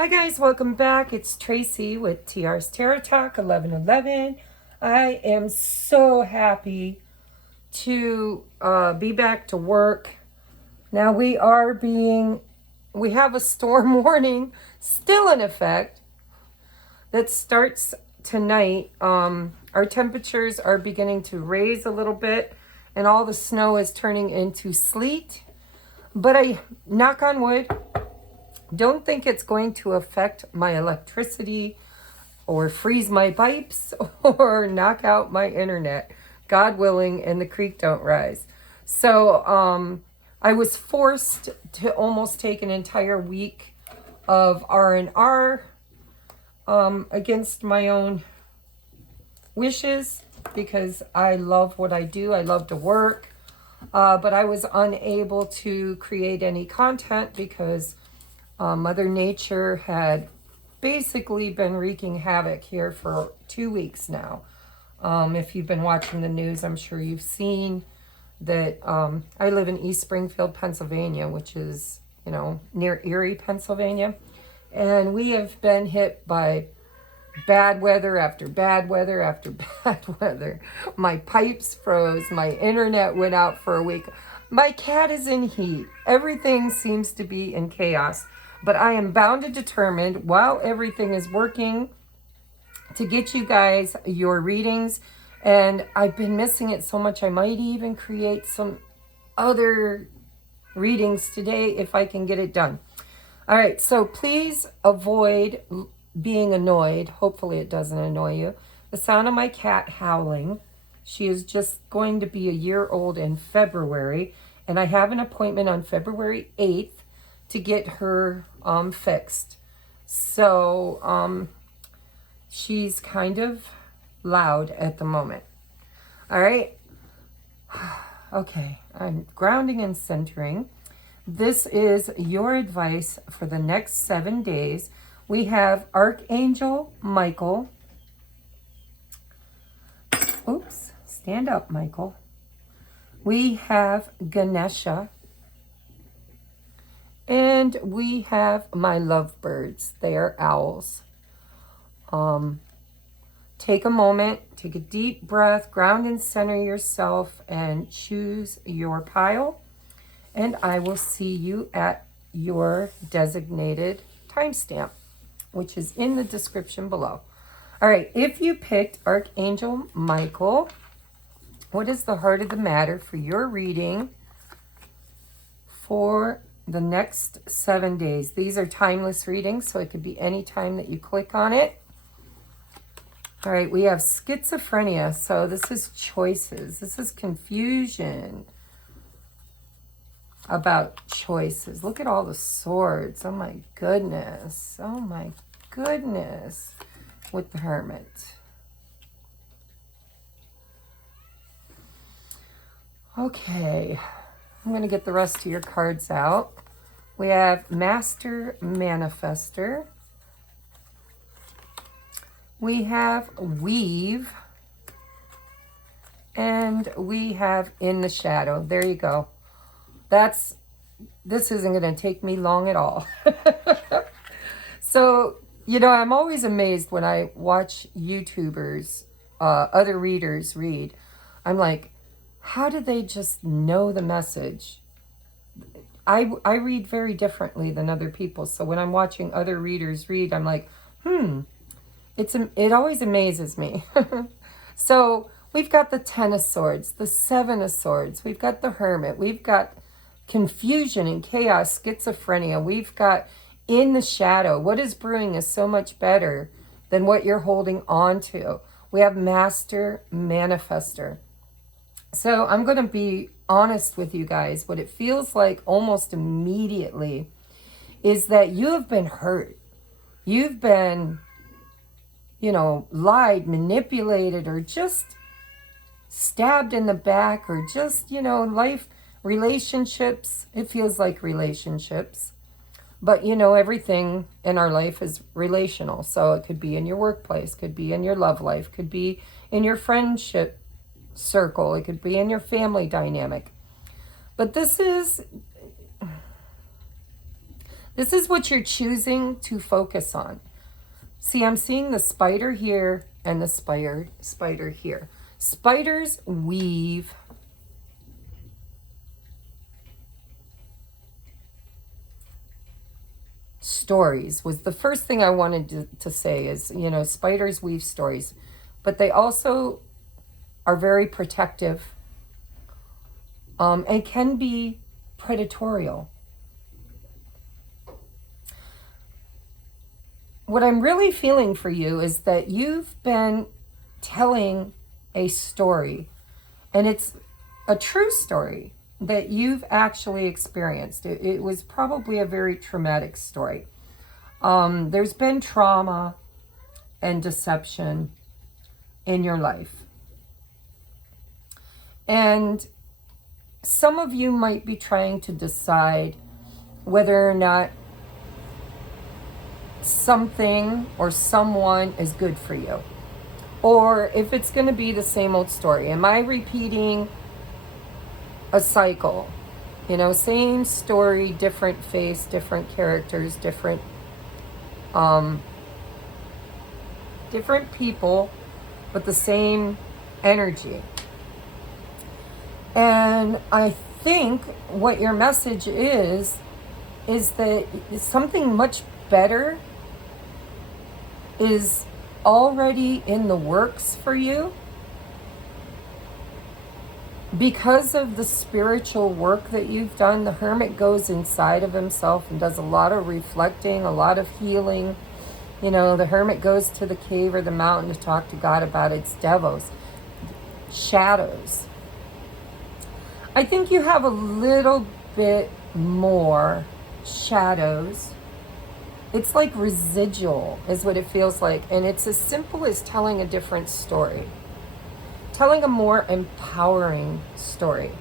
Hi guys, welcome back. It's Tracy with TR's Tarot Talk 1111. I am so happy to be back to work. Now we have a storm warning still in effect that starts tonight. Our temperatures are beginning to raise a little bit and all the snow is turning into sleet. But I, knock on wood, don't think it's going to affect my electricity or freeze my pipes or knock out my internet, God willing, and the creek don't rise. So I was forced to almost take an entire week of R&R against my own wishes because I love what I do. I love to work, but I was unable to create any content because Mother Nature had basically been wreaking havoc here for 2 weeks now. If you've been watching the news, I'm sure you've seen that I live in East Springfield, Pennsylvania, which is, near Erie, Pennsylvania. And we have been hit by bad weather after bad weather after bad weather. My pipes froze. My internet went out for a week. My cat is in heat. Everything seems to be in chaos. But I am bound and determined, while everything is working, to get you guys your readings. And I've been missing it so much, I might even create some other readings today if I can get it done. All right, so please avoid being annoyed. Hopefully it doesn't annoy you. The sound of my cat howling. She is just going to be a year old in February. And I have an appointment on February 8th to get her fixed. So she's kind of loud at the moment. All right. Okay, I'm grounding and centering. This is your advice for the next 7 days. We have Archangel Michael. Oops, stand up, Michael. We have Ganesha. And we have my lovebirds. They are owls. Take a moment, take a deep breath, ground and center yourself, and choose your pile. And I will see you at your designated timestamp, which is in the description below. All right, if you picked Archangel Michael, what is the heart of the matter for your reading for the next 7 days? These are timeless readings, so it could be any time that you click on it. All right, we have schizophrenia. So this is choices. This is confusion about choices. Look at all the swords. Oh my goodness. Oh my goodness. With the Hermit. Okay. I'm going to get the rest of your cards out. We have Master Manifester. We have Weave. And we have In the Shadow. There you go. This isn't going to take me long at all. So, I'm always amazed when I watch YouTubers, other readers read. I'm like, how do they just know the message? I read very differently than other people. So when I'm watching other readers read, I'm like, it always amazes me. So we've got the 10 of Swords, the 7 of Swords. We've got the Hermit. We've got confusion and chaos, schizophrenia. We've got In the Shadow. What is brewing is so much better than what you're holding on to. We have Master Manifester. So I'm going to be honest with you guys. What it feels like almost immediately is that you have been hurt. You've been, lied, manipulated, or just stabbed in the back, or just, life, relationships. It feels like relationships. But, everything in our life is relational. So it could be in your workplace, could be in your love life, could be in your friendship circle. It could be in your family dynamic. But this is This is what you're choosing to focus on. See, I'm seeing the spider here and the spider here. Spiders weave stories was the first thing I wanted to say is, you know, spiders weave stories, but they also are very protective, and can be predatorial. What I'm really feeling for you is that you've been telling a story, and it's a true story that you've actually experienced. It was probably a very traumatic story. There's been trauma and deception in your life. And some of you might be trying to decide whether or not something or someone is good for you, or if it's going to be the same old story. Am I repeating a cycle? You know, same story, different face, different characters, different people, but the same energy. And I think what your message is that something much better is already in the works for you because of the spiritual work that you've done. The hermit goes inside of himself and does a lot of reflecting, a lot of healing. You know, the hermit goes to the cave or the mountain to talk to God about its devils, shadows. I think you have a little bit more shadows. It's like residual is what it feels like. And it's as simple as telling a different story. Telling a more empowering story.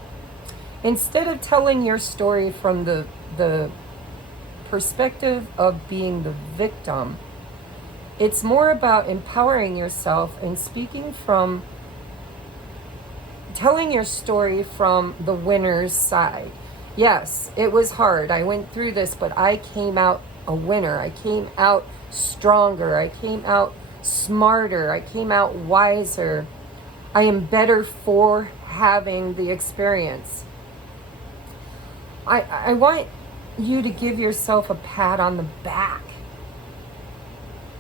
Instead of telling your story from the perspective of being the victim, it's more about empowering yourself and speaking from, telling your story from the winner's side. Yes, it was hard. I went through this, but I came out a winner. I came out stronger. I came out smarter. I came out wiser. I am better for having the experience. I want you to give yourself a pat on the back,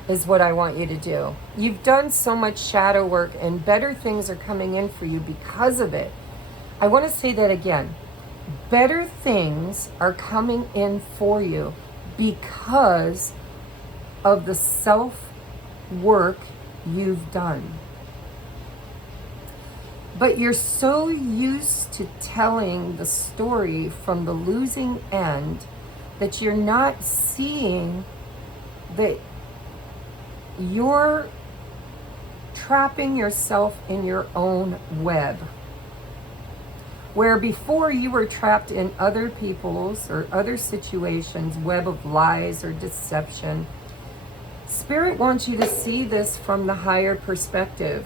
is what I want you to do. You've done so much shadow work, and better things are coming in for you because of it. I want to say that again. Better things are coming in for you because of the self-work you've done. But you're so used to telling the story from the losing end that you're not seeing that you're trapping yourself in your own web. Where before you were trapped in other people's or other situations' web of lies or deception, Spirit wants you to see this from the higher perspective.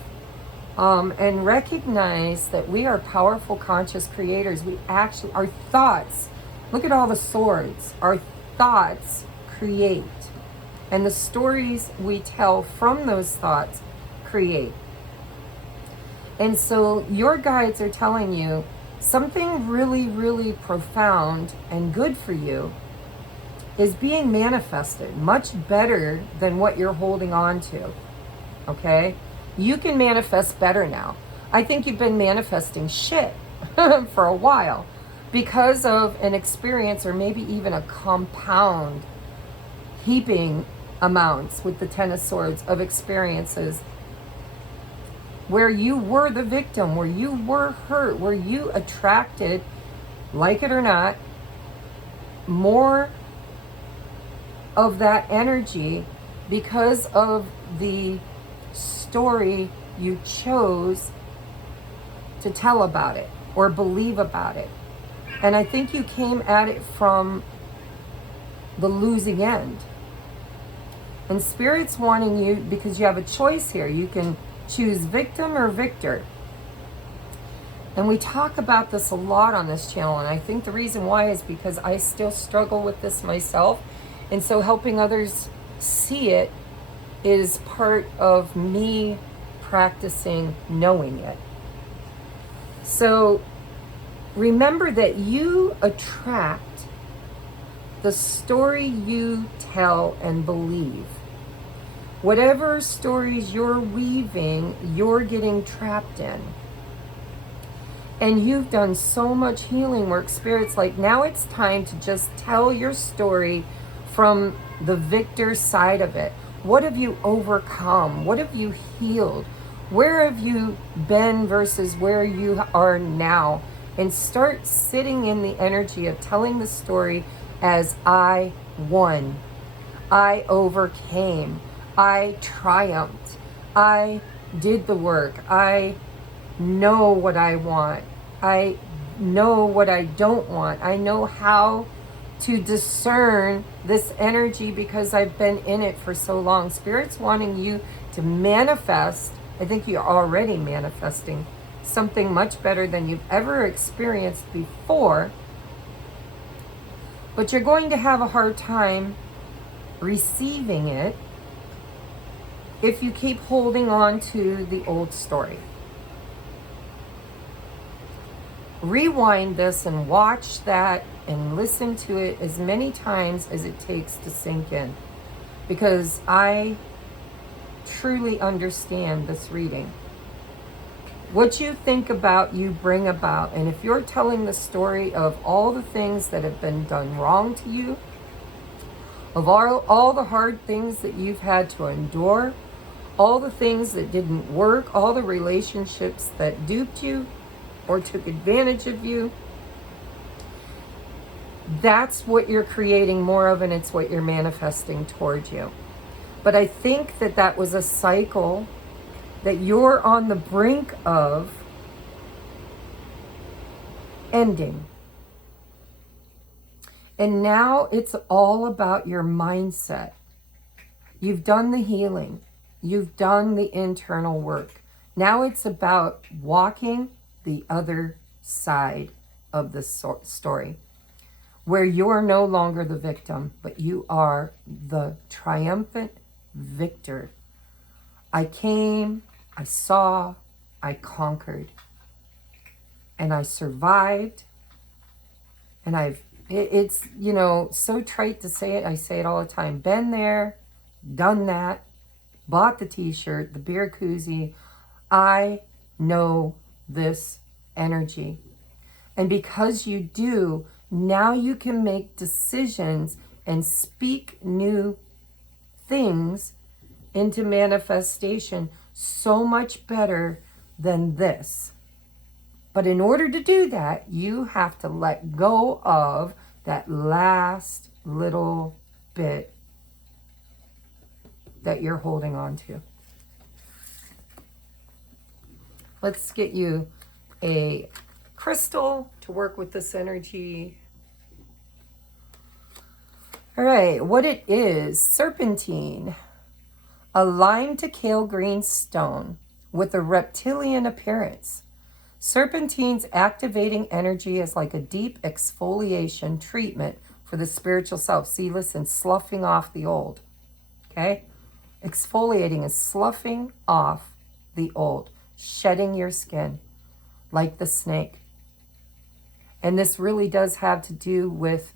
And recognize that we are powerful, conscious creators. We actually, our thoughts, look at all the swords, our thoughts create. And the stories we tell from those thoughts create. And so your guides are telling you something really, really profound and good for you is being manifested, much better than what you're holding on to. Okay? You can manifest better now. I think you've been manifesting shit for a while because of an experience, or maybe even a compound heaping amounts with the Ten of Swords of experiences where you were the victim, where you were hurt, where you attracted, like it or not, more of that energy because of the story you chose to tell about it or believe about it. And I think you came at it from the losing end. And Spirit's wanting you, because you have a choice here. You can choose victim or victor. And we talk about this a lot on this channel, and I think the reason why is because I still struggle with this myself. And so helping others see it is part of me practicing knowing it. So remember that you attract the story you tell and believe. Whatever stories you're weaving, you're getting trapped in. And you've done so much healing work. Spirit's like, now it's time to just tell your story from the victor side of it. What have you overcome? What have you healed? Where have you been versus where you are now? And start sitting in the energy of telling the story as I won. I overcame. I triumphed. I did the work. I know what I want. I know what I don't want. I know how to discern this energy because I've been in it for so long. Spirit's wanting you to manifest. I think you're already manifesting something much better than you've ever experienced before. But you're going to have a hard time receiving it if you keep holding on to the old story. Rewind this and watch that and listen to it as many times as it takes to sink in, because I truly understand this reading. What you think about, you bring about. And if you're telling the story of all the things that have been done wrong to you, of all the hard things that you've had to endure, all the things that didn't work, all the relationships that duped you or took advantage of you, that's what you're creating more of, and it's what you're manifesting towards you. But I think that that was a cycle that you're on the brink of ending. And now it's all about your mindset. You've done the healing. You've done the internal work. Now it's about walking the other side of the story, where you're no longer the victim, but you are the triumphant victor. I came, I saw, I conquered, and I survived. And it's, you know, so trite to say it. I say it all the time. Been there, done that, bought the t-shirt, the beer koozie. I know this energy. And because you do, now you can make decisions and speak new things into manifestation so much better than this. But in order to do that, you have to let go of that last little bit that you're holding on to. Let's get you a crystal to work with this energy. All right, what it is, serpentine, a lime to kale green stone with a reptilian appearance. Serpentine's activating energy is like a deep exfoliation treatment for the spiritual self. See, listen, sloughing off the old, okay? Exfoliating is sloughing off the old, shedding your skin like the snake. And this really does have to do with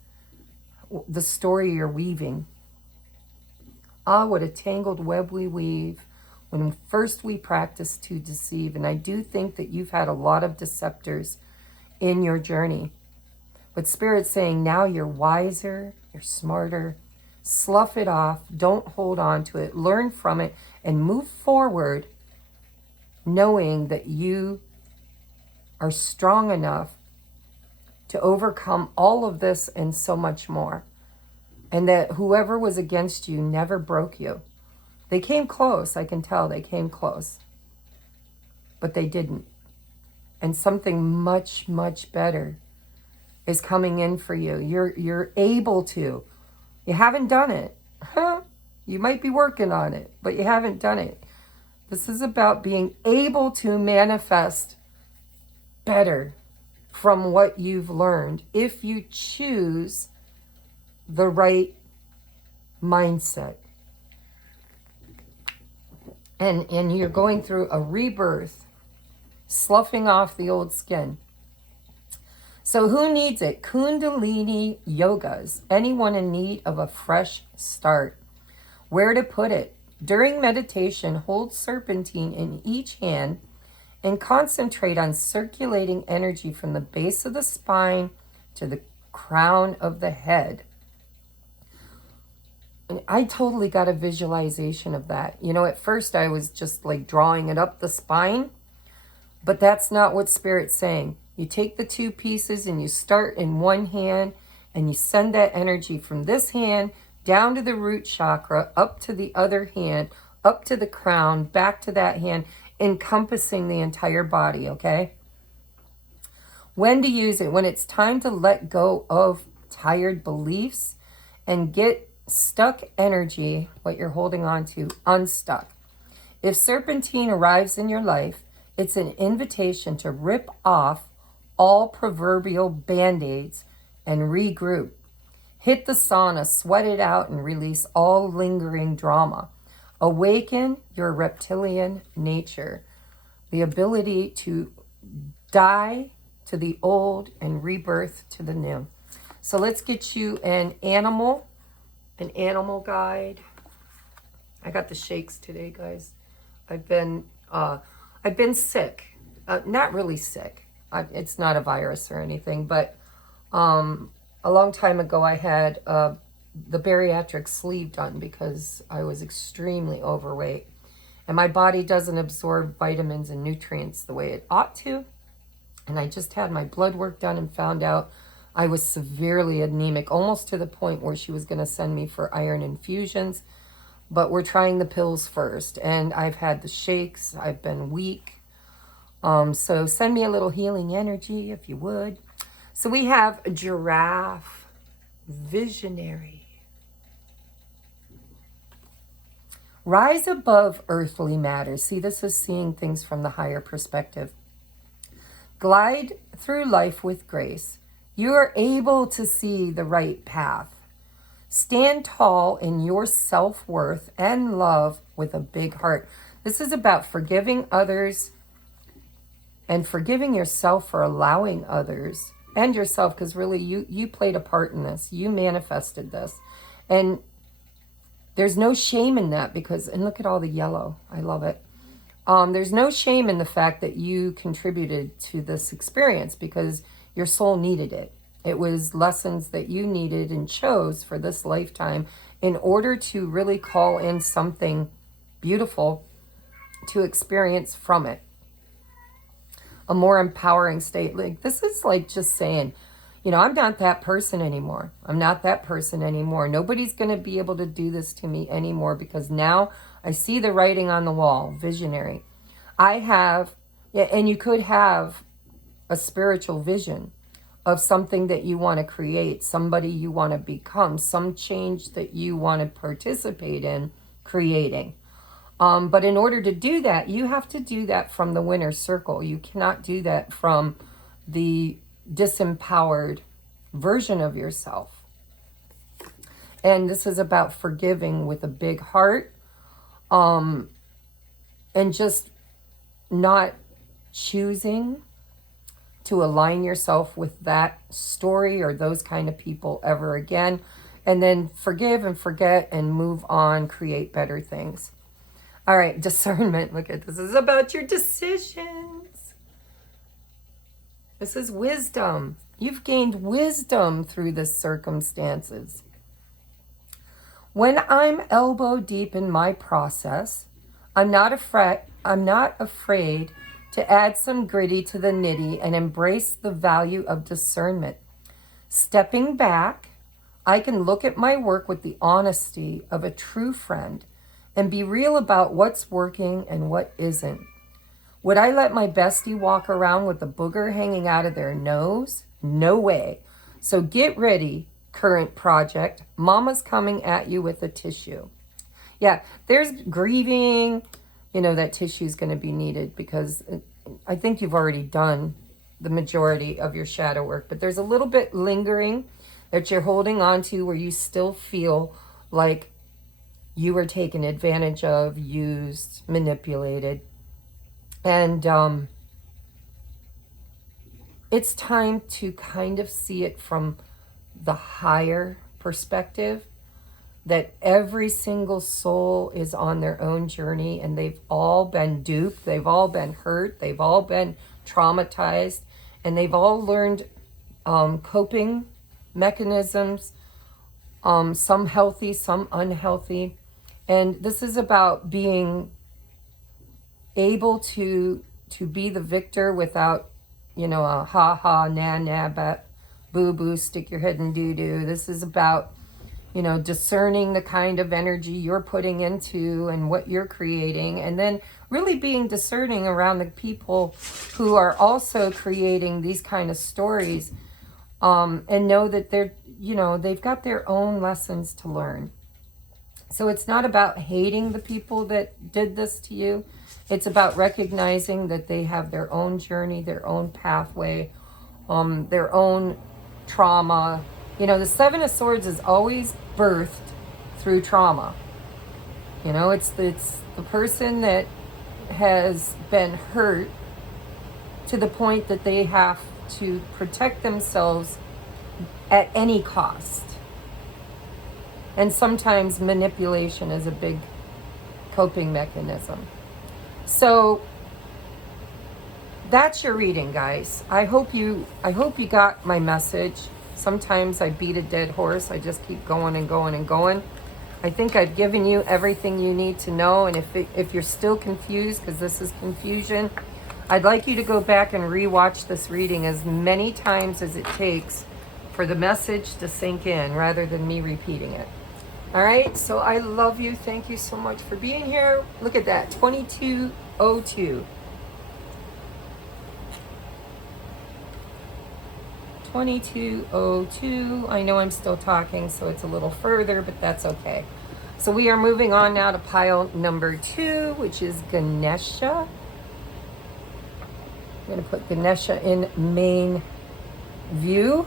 the story you're weaving. Ah, what a tangled web we weave when first we practice to deceive. And I do think that you've had a lot of deceptors in your journey. But Spirit's saying now you're wiser, you're smarter. Slough it off. Don't hold on to it. Learn from it and move forward knowing that you are strong enough to overcome all of this and so much more. And that whoever was against you never broke you. They came close, I can tell they came close. But they didn't. And something much, much better is coming in for you. You're able to. You haven't done it. You might be working on it, but you haven't done it. This is about being able to manifest better from what you've learned if you choose the right mindset. And you're going through a rebirth, sloughing off the old skin. So who needs it? Kundalini yogas. Anyone in need of a fresh start. Where to put it? During meditation, hold serpentine in each hand and concentrate on circulating energy from the base of the spine to the crown of the head. And I totally got a visualization of that. You know, at first I was just like drawing it up the spine, but that's not what Spirit's saying. You take the two pieces and you start in one hand and you send that energy from this hand down to the root chakra, up to the other hand, up to the crown, back to that hand, encompassing the entire body, okay? When to use it? When it's time to let go of tired beliefs and get stuck energy, what you're holding on to, unstuck. If serpentine arrives in your life, it's an invitation to rip off all proverbial band-aids and regroup. Hit the sauna, sweat it out, and release all lingering drama. Awaken your reptilian nature, the ability to die to the old and rebirth to the new. So let's get you an animal guide. I got the shakes today, guys. I've been sick, not really sick. It's not a virus or anything, but a long time ago I had the bariatric sleeve done because I was extremely overweight. And my body doesn't absorb vitamins and nutrients the way it ought to. And I just had my blood work done and found out I was severely anemic, almost to the point where she was going to send me for iron infusions. But we're trying the pills first. And I've had the shakes. I've been weak. So send me a little healing energy if you would. So we have a giraffe, visionary. Rise above earthly matters. See, this is seeing things from the higher perspective. Glide through life with grace. You are able to see the right path. Stand tall in your self-worth and love with a big heart. This is about forgiving others and forgiving yourself for allowing others and yourself, because really you played a part in this. You manifested this. And there's no shame in that because, and look at all the yellow. I love it. There's no shame in the fact that you contributed to this experience because your soul needed it. It was lessons that you needed and chose for this lifetime in order to really call in something beautiful to experience from it. A more empowering state. Like, this is like just saying, you know, I'm not that person anymore. I'm not that person anymore. Nobody's going to be able to do this to me anymore because now I see the writing on the wall. Visionary. I have, and you could have a spiritual vision of something that you want to create, somebody you want to become, some change that you want to participate in creating. But in order to do that, you have to do that from the winner's circle. You cannot do that from the disempowered version of yourself. And this is about forgiving with a big heart, and just not choosing to align yourself with that story or those kind of people ever again. And then forgive and forget and move on, create better things. All right, discernment. Look at this. This is about your decisions. This is wisdom. You've gained wisdom through the circumstances. When I'm elbow deep in my process, I'm not afraid to add some gritty to the nitty and embrace the value of discernment. Stepping back, I can look at my work with the honesty of a true friend and be real about what's working and what isn't. Would I let my bestie walk around with a booger hanging out of their nose? No way. So get ready, current project. Mama's coming at you with a tissue. Yeah, there's grieving. You know, that tissue is going to be needed because I think you've already done the majority of your shadow work, but there's a little bit lingering that you're holding on to where you still feel like you were taken advantage of, used, manipulated. And it's time to kind of see it from the higher perspective, that every single soul is on their own journey, and they've all been duped, they've all been hurt, they've all been traumatized, and they've all learned coping mechanisms, some healthy, some unhealthy. And this is about being able to be the victor without, you know, a ha ha, nah nah, boo boo, stick your head in doo doo. This is about, you know, discerning the kind of energy you're putting into and what you're creating, and then really being discerning around the people who are also creating these kind of stories, and know that they're, you know, they've got their own lessons to learn. So it's not about hating the people that did this to you. It's about recognizing that they have their own journey, their own pathway, their own trauma. You know, the Seven of Swords is always birthed through trauma. You know, it's the person that has been hurt to the point that they have to protect themselves at any cost. And sometimes manipulation is a big coping mechanism. So that's your reading, guys. I hope you got my message. Sometimes I beat a dead horse. I just keep going and going and going. I think I've given you everything you need to know. And if you're still confused, because this is confusion, I'd like you to go back and rewatch this reading as many times as it takes for the message to sink in, rather than me repeating it. All right, so I love you. Thank you so much for being here. Look at that, 2202. 2202. I know I'm still talking, so it's a little further, but that's okay. So we are moving on now to pile number 2, which is Ganesha. I'm going to put Ganesha in main view.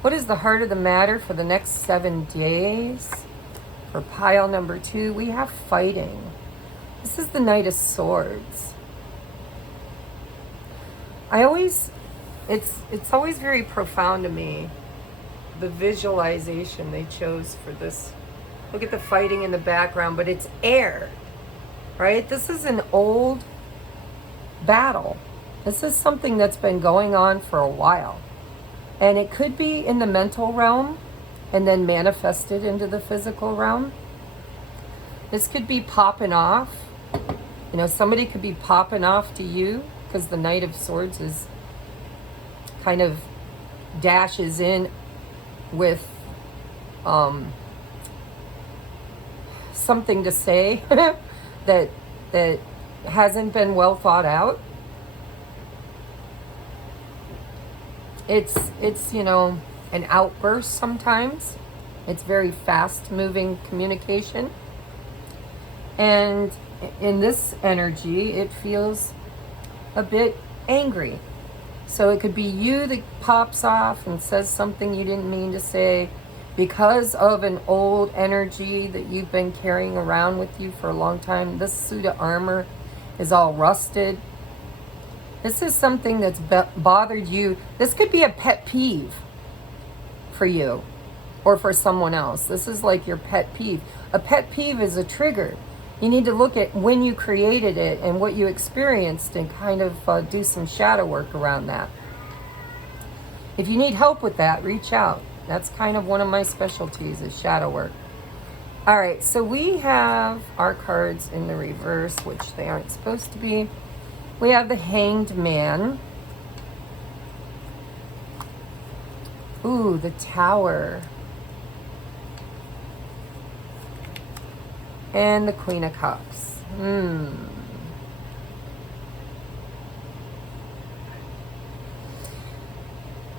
What is the heart of the matter for the next 7 days? For pile number 2, we have fighting. This is the Knight of Swords. It's always very profound to me, the visualization they chose for this. Look at the fighting in the background, but it's air, right? This is an old battle. This is something that's been going on for a while. And it could be in the mental realm and then manifested into the physical realm. This could be popping off. You know, somebody could be popping off to you, because the Knight of Swords is kind of dashes in with something to say that hasn't been well thought out. It's you know, an outburst sometimes. It's very fast moving communication. And in this energy, it feels a bit angry. So it could be you that pops off and says something you didn't mean to say because of an old energy that you've been carrying around with you for a long time. This suit of armor is all rusted. This is something that's bothered you. This could be a pet peeve for you or for someone else. This is like your pet peeve. A pet peeve is a trigger. You need to look at when you created it and what you experienced and kind of do some shadow work around that. If you need help with that, reach out. That's kind of one of my specialties, is shadow work. All right, so we have our cards in the reverse, which they aren't supposed to be. We have the Hanged Man. Ooh, the Tower. And the Queen of Cups.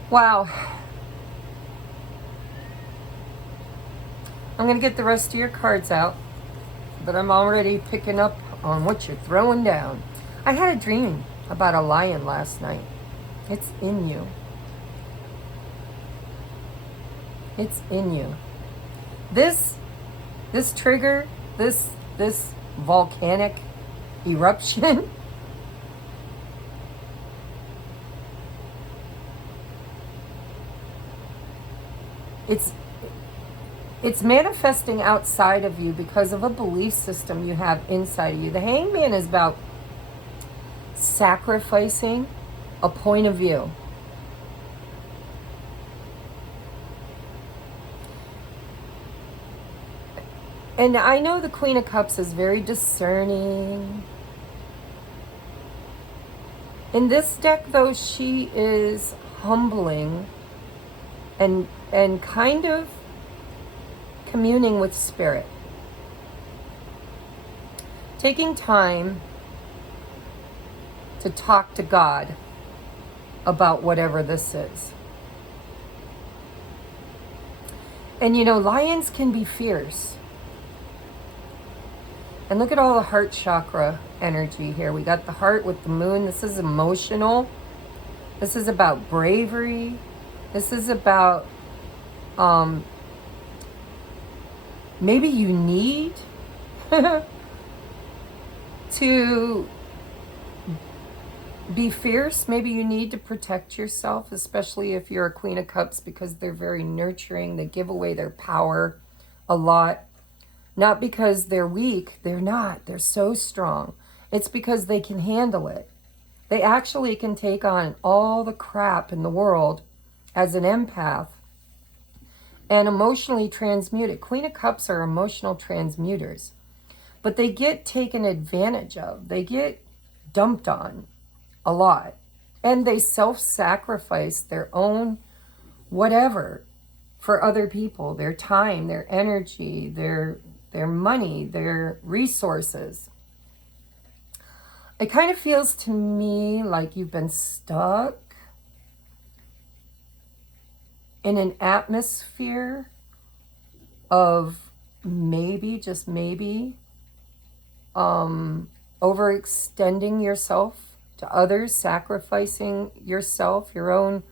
Wow. I'm going to get the rest of your cards out, but I'm already picking up on what you're throwing down. I had a dream about a lion last night. It's in you. It's in you. This trigger, this volcanic eruption, it's it's manifesting outside of you because of a belief system you have inside of you. The hangman is about sacrificing a point of view. And I know the Queen of Cups is very discerning. In this deck, though, she is humbling and kind of communing with spirit. Taking time to talk to God about whatever this is. And lions can be fierce. And look at all the heart chakra energy here. We got the heart with the moon. This is emotional. This is about bravery. This is about maybe you need to be fierce. Maybe you need to protect yourself, especially if you're a Queen of Cups, because they're very nurturing. They give away their power a lot. Not because they're weak. They're not. They're so strong. It's because they can handle it. They actually can take on all the crap in the world as an empath and emotionally transmute it. Queen of Cups are emotional transmuters. But they get taken advantage of. They get dumped on a lot. And they self-sacrifice their own whatever for other people. Their time, their energy, their money, their resources. It kind of feels to me like you've been stuck in an atmosphere of maybe, just maybe, overextending yourself to others, sacrificing yourself, your own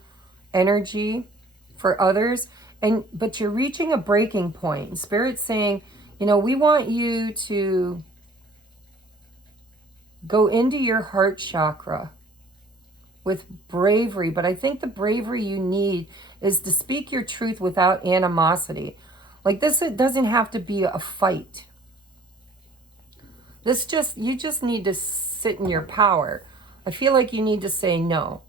energy for others. But you're reaching a breaking point. Spirit's saying, we want you to go into your heart chakra with bravery. But I think the bravery you need is to speak your truth without animosity. Like this, it doesn't have to be a fight. You just need to sit in your power. I feel like you need to say no.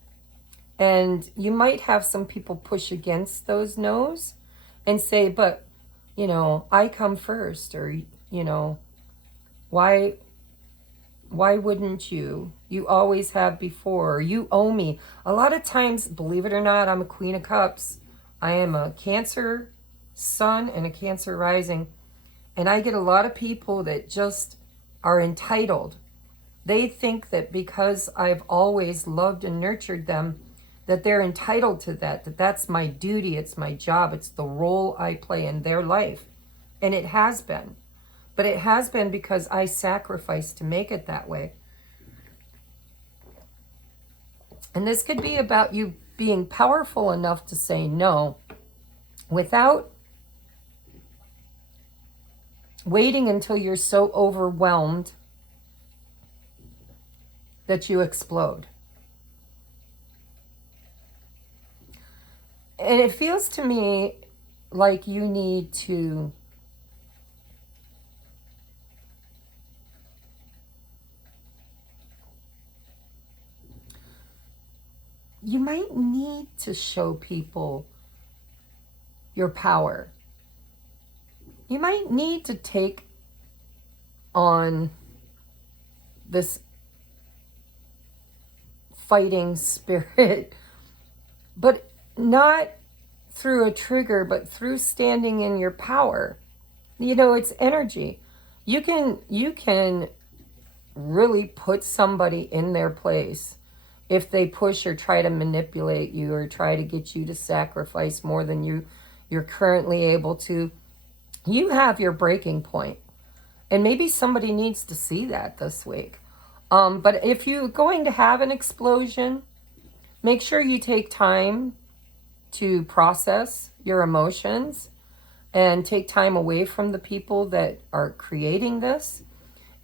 And you might have some people push against those no's and say, but, I come first, or, why wouldn't you? You always have before, or you owe me. A lot of times, believe it or not, I'm a Queen of Cups. I am a Cancer sun and a Cancer rising. And I get a lot of people that just are entitled. They think that because I've always loved and nurtured them, that they're entitled to that that's my duty, it's my job, it's the role I play in their life. And it has been. But it has been because I sacrificed to make it that way. And this could be about you being powerful enough to say no without waiting until you're so overwhelmed that you explode. And it feels to me like you need to you might need to show people your power. You might need to take on this fighting spirit, but not through a trigger, but through standing in your power. It's energy. You can really put somebody in their place if they push or try to manipulate you or try to get you to sacrifice more than you're currently able to. You have your breaking point. And maybe somebody needs to see that this week. But if you're going to have an explosion, make sure you take time to process your emotions and take time away from the people that are creating this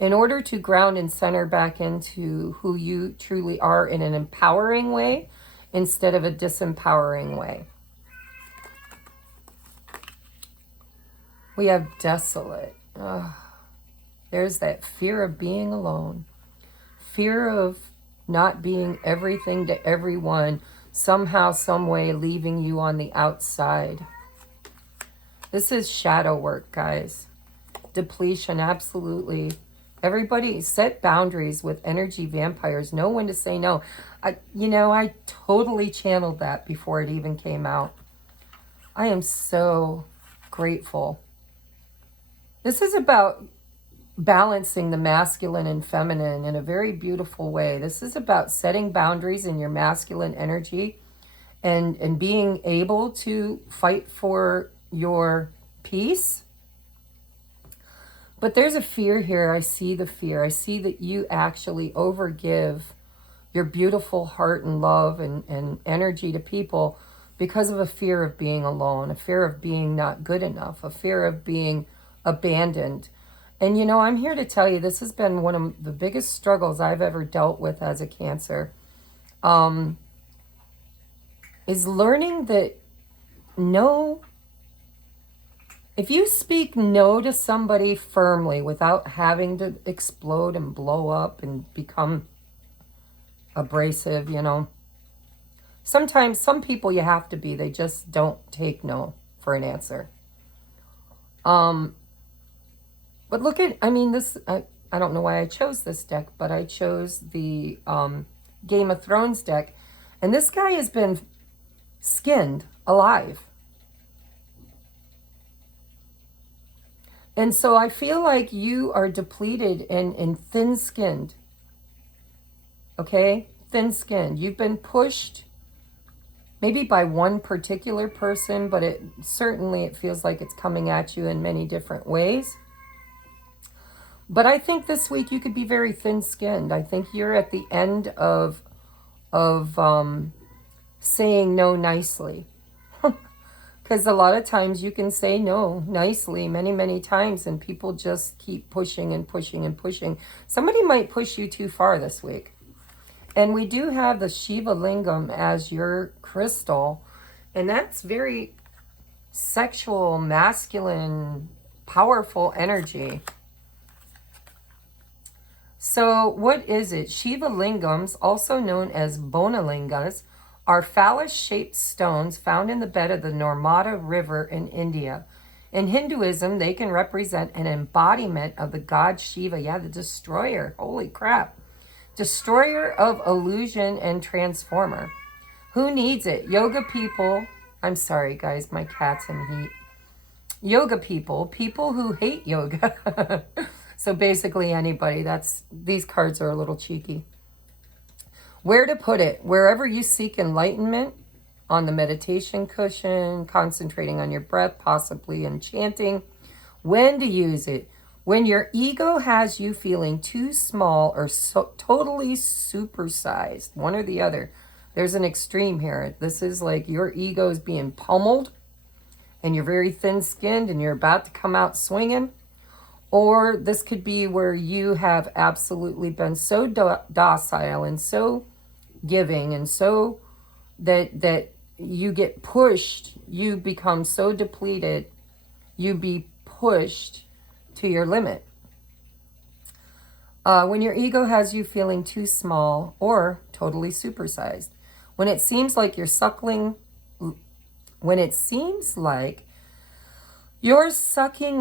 in order to ground and center back into who you truly are in an empowering way instead of a disempowering way. We have desolate. Ugh. There's that fear of being alone. Fear of not being everything to everyone, somehow, some way leaving you on the outside. This is shadow work, guys. Depletion, absolutely. Everybody set boundaries with energy vampires. Know when to say no. I totally channeled that before it even came out. I am so grateful. This is about balancing the masculine and feminine in a very beautiful way. This is about setting boundaries in your masculine energy and being able to fight for your peace. But there's a fear here. I see the fear. I see that you actually overgive your beautiful heart and love and energy to people because of a fear of being alone, a fear of being not good enough, a fear of being abandoned. And I'm here to tell you, this has been one of the biggest struggles I've ever dealt with as a Cancer, is learning that no, if you speak no to somebody firmly without having to explode and blow up and become abrasive, sometimes some people you have to be, they just don't take no for an answer. But look at, this, I don't know why I chose this deck, but I chose the Game of Thrones deck. And this guy has been skinned alive. And so I feel like you are depleted and thin-skinned. Okay? Thin-skinned. You've been pushed maybe by one particular person, but it feels like it's coming at you in many different ways. But I think this week you could be very thin-skinned. I think you're at the end of saying no nicely. Because a lot of times you can say no nicely many, many times, and people just keep pushing and pushing and pushing. Somebody might push you too far this week. And we do have the Shiva Lingam as your crystal, and that's very sexual, masculine, powerful energy. So what is it? Shiva Lingams, also known as Bonalingas, are phallus-shaped stones found in the bed of the Narmada River in India. In Hinduism, they can represent an embodiment of the god Shiva. Yeah, the destroyer. Holy crap. Destroyer of illusion and transformer. Who needs it? Yoga people. I'm sorry, guys. My cat's in heat. Yoga people. People who hate yoga. So basically anybody. These cards are a little cheeky. Where to put it? Wherever you seek enlightenment, on the meditation cushion, concentrating on your breath, possibly in chanting. When to use it? When your ego has you feeling too small or totally supersized, one or the other. There's an extreme here. This is like your ego is being pummeled and you're very thin-skinned and you're about to come out swinging. Or this could be where you have absolutely been so docile and so giving and so that you get pushed, you become so depleted, you be pushed to your limit. When your ego has you feeling too small or totally supersized. When it seems like you're sucking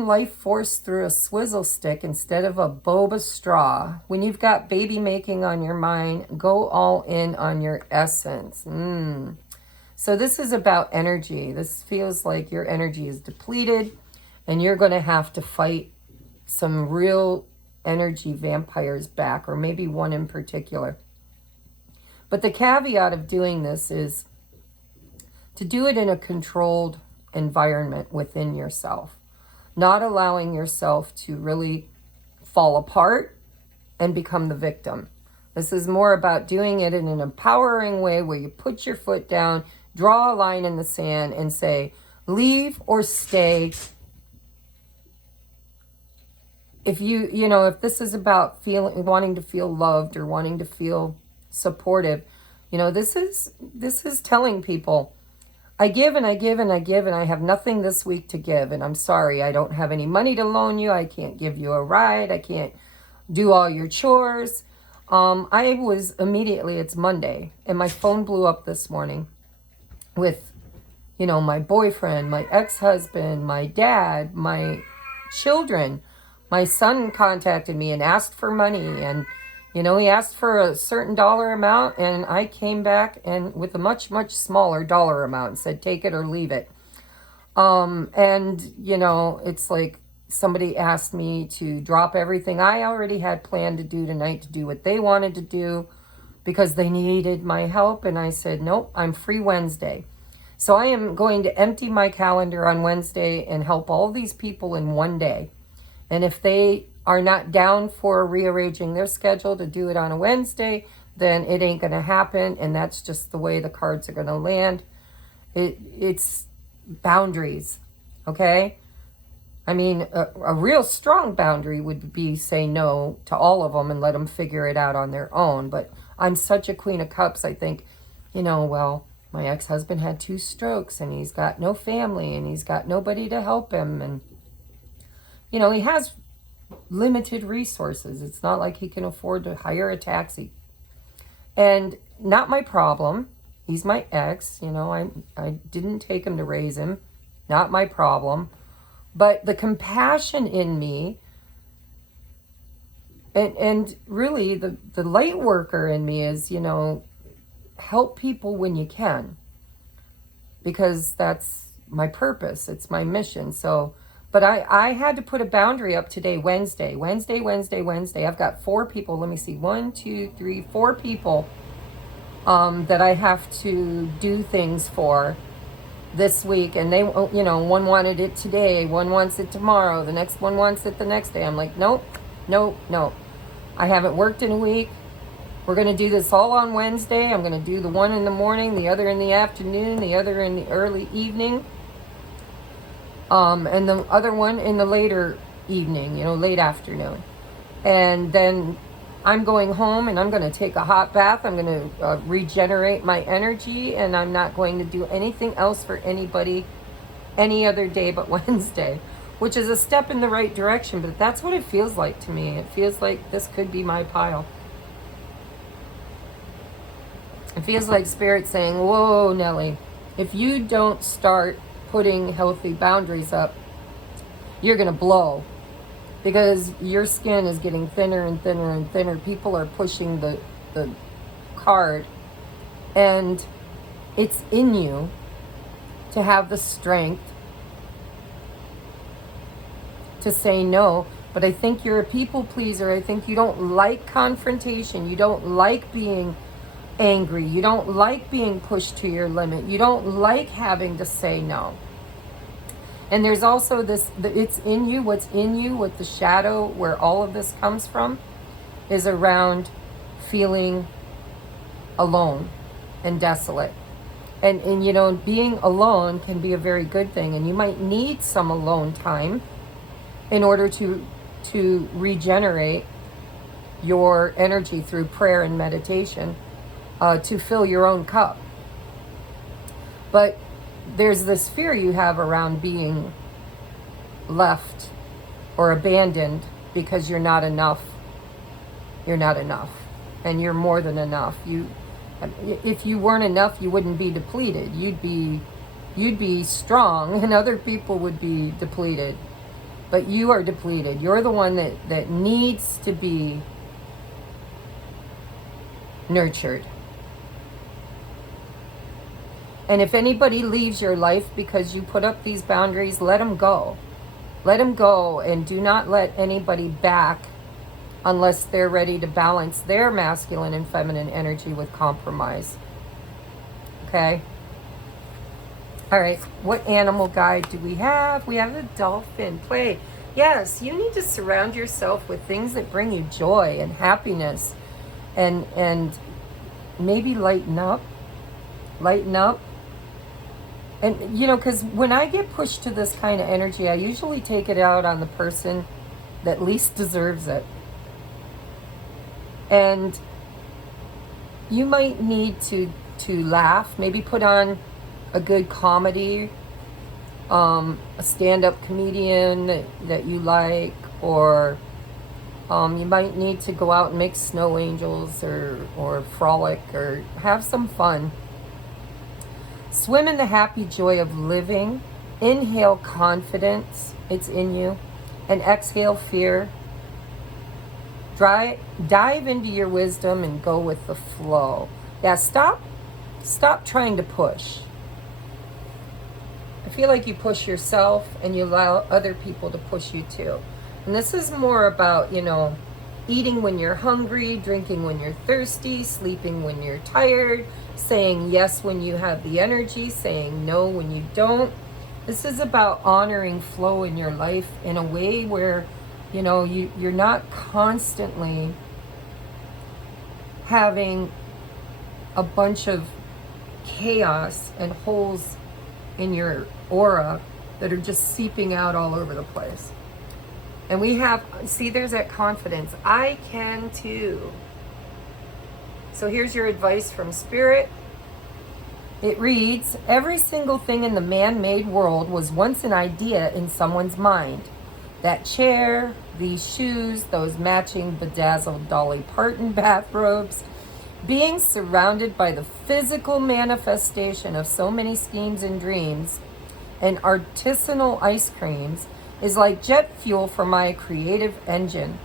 life force through a swizzle stick instead of a boba straw. When you've got baby making on your mind, go all in on your essence. So this is about energy. This feels like your energy is depleted and you're going to have to fight some real energy vampires back, or maybe one in particular. But the caveat of doing this is to do it in a controlled environment within yourself, not allowing yourself to really fall apart and become the victim. This is more about doing it in an empowering way where you put your foot down, draw a line in the sand and say, leave or stay. If if this is about wanting to feel loved or wanting to feel supportive, this is telling people, I give and I give and I give and I have nothing this week to give. And I'm sorry, I don't have any money to loan you. I can't give you a ride. I can't do all your chores. I was immediately, it's Monday, and my phone blew up this morning with, my boyfriend, my ex-husband, my dad, my children. My son contacted me and asked for money, and he asked for a certain dollar amount, and I came back and with a much, much smaller dollar amount and said, take it or leave it. It's like somebody asked me to drop everything I already had planned to do tonight to do what they wanted to do because they needed my help. And I said, nope, I'm free Wednesday. So I am going to empty my calendar on Wednesday and help all these people in one day. And if they are not down for rearranging their schedule to do it on a Wednesday, then it ain't going to happen. And that's just the way the cards are going to land. It's boundaries, okay? I mean, a real strong boundary would be say no to all of them and let them figure it out on their own. But I'm such a Queen of Cups, I think, well, my ex-husband had 2 strokes and he's got no family and he's got nobody to help him. And, he has limited resources. It's not like he can afford to hire a taxi. And not my problem. He's my ex. I didn't take him to raise him. Not my problem. But the compassion in me and really the light worker in me is, help people when you can. Because that's my purpose. It's my mission. So, but I had to put a boundary up today, Wednesday. I've got 4 people. Let me see. 1, 2, 3, 4 people that I have to do things for this week. And they, one wanted it today. One wants it tomorrow. The next one wants it the next day. I'm like, nope. I haven't worked in a week. We're going to do this all on Wednesday. I'm going to do the one in the morning, the other in the afternoon, the other in the early evening. And the other one in the later evening, late afternoon. And then I'm going home and I'm going to take a hot bath. I'm going to regenerate my energy, and I'm not going to do anything else for anybody any other day but Wednesday, which is a step in the right direction. But that's what it feels like to me. It feels like this could be my pile. It feels like Spirit saying, whoa, Nellie, if you don't start putting healthy boundaries up, you're going to blow, because your skin is getting thinner and thinner and thinner. People are pushing the card, and it's in you to have the strength to say no. But I think you're a people pleaser. I think you don't like confrontation. You don't like being angry. You don't like being pushed to your limit. You don't like having to say no. And there's also this, it's in you, what's in you, what the shadow, where all of this comes from, is around feeling alone and desolate. And being alone can be a very good thing. And you might need some alone time in order to regenerate your energy through prayer and meditation, to fill your own cup. But there's this fear you have around being left or abandoned because you're not enough. You're not enough. And you're more than enough. If you weren't enough, you wouldn't be depleted. You'd be strong, and other people would be depleted. But you are depleted. You're the one that needs to be nurtured. And if anybody leaves your life because you put up these boundaries, let them go. Let them go, and do not let anybody back unless they're ready to balance their masculine and feminine energy with compromise. Okay? All right, what animal guide do we have? We have a dolphin. Play. Yes, you need to surround yourself with things that bring you joy and happiness. and maybe lighten up. And you know, because when I get pushed to this kind of energy, I usually take it out on the person that least deserves it. And you might need to laugh, maybe put on a good comedy, a stand-up comedian that you like, or you might need to go out and make snow angels, or frolic, or have some fun. Swim in the happy joy of living. Inhale confidence, it's in you, and exhale fear. Dive into your wisdom and go with the flow. Yeah, stop trying to push. I feel like you push yourself and you allow other people to push you too. And this is more about, you know, eating when you're hungry, drinking when you're thirsty, sleeping when you're tired, saying yes when you have the energy, saying no when you don't. This is about honoring flow in your life in a way where, you know, you're not constantly having a bunch of chaos and holes in your aura that are just seeping out all over the place. And we have, see, there's that confidence. I can too. So here's your advice from Spirit. It reads, every single thing in the man-made world was once an idea in someone's mind. That chair, these shoes, those matching bedazzled Dolly Parton bathrobes, being surrounded by the physical manifestation of so many schemes and dreams and artisanal ice creams is like jet fuel for my creative engine.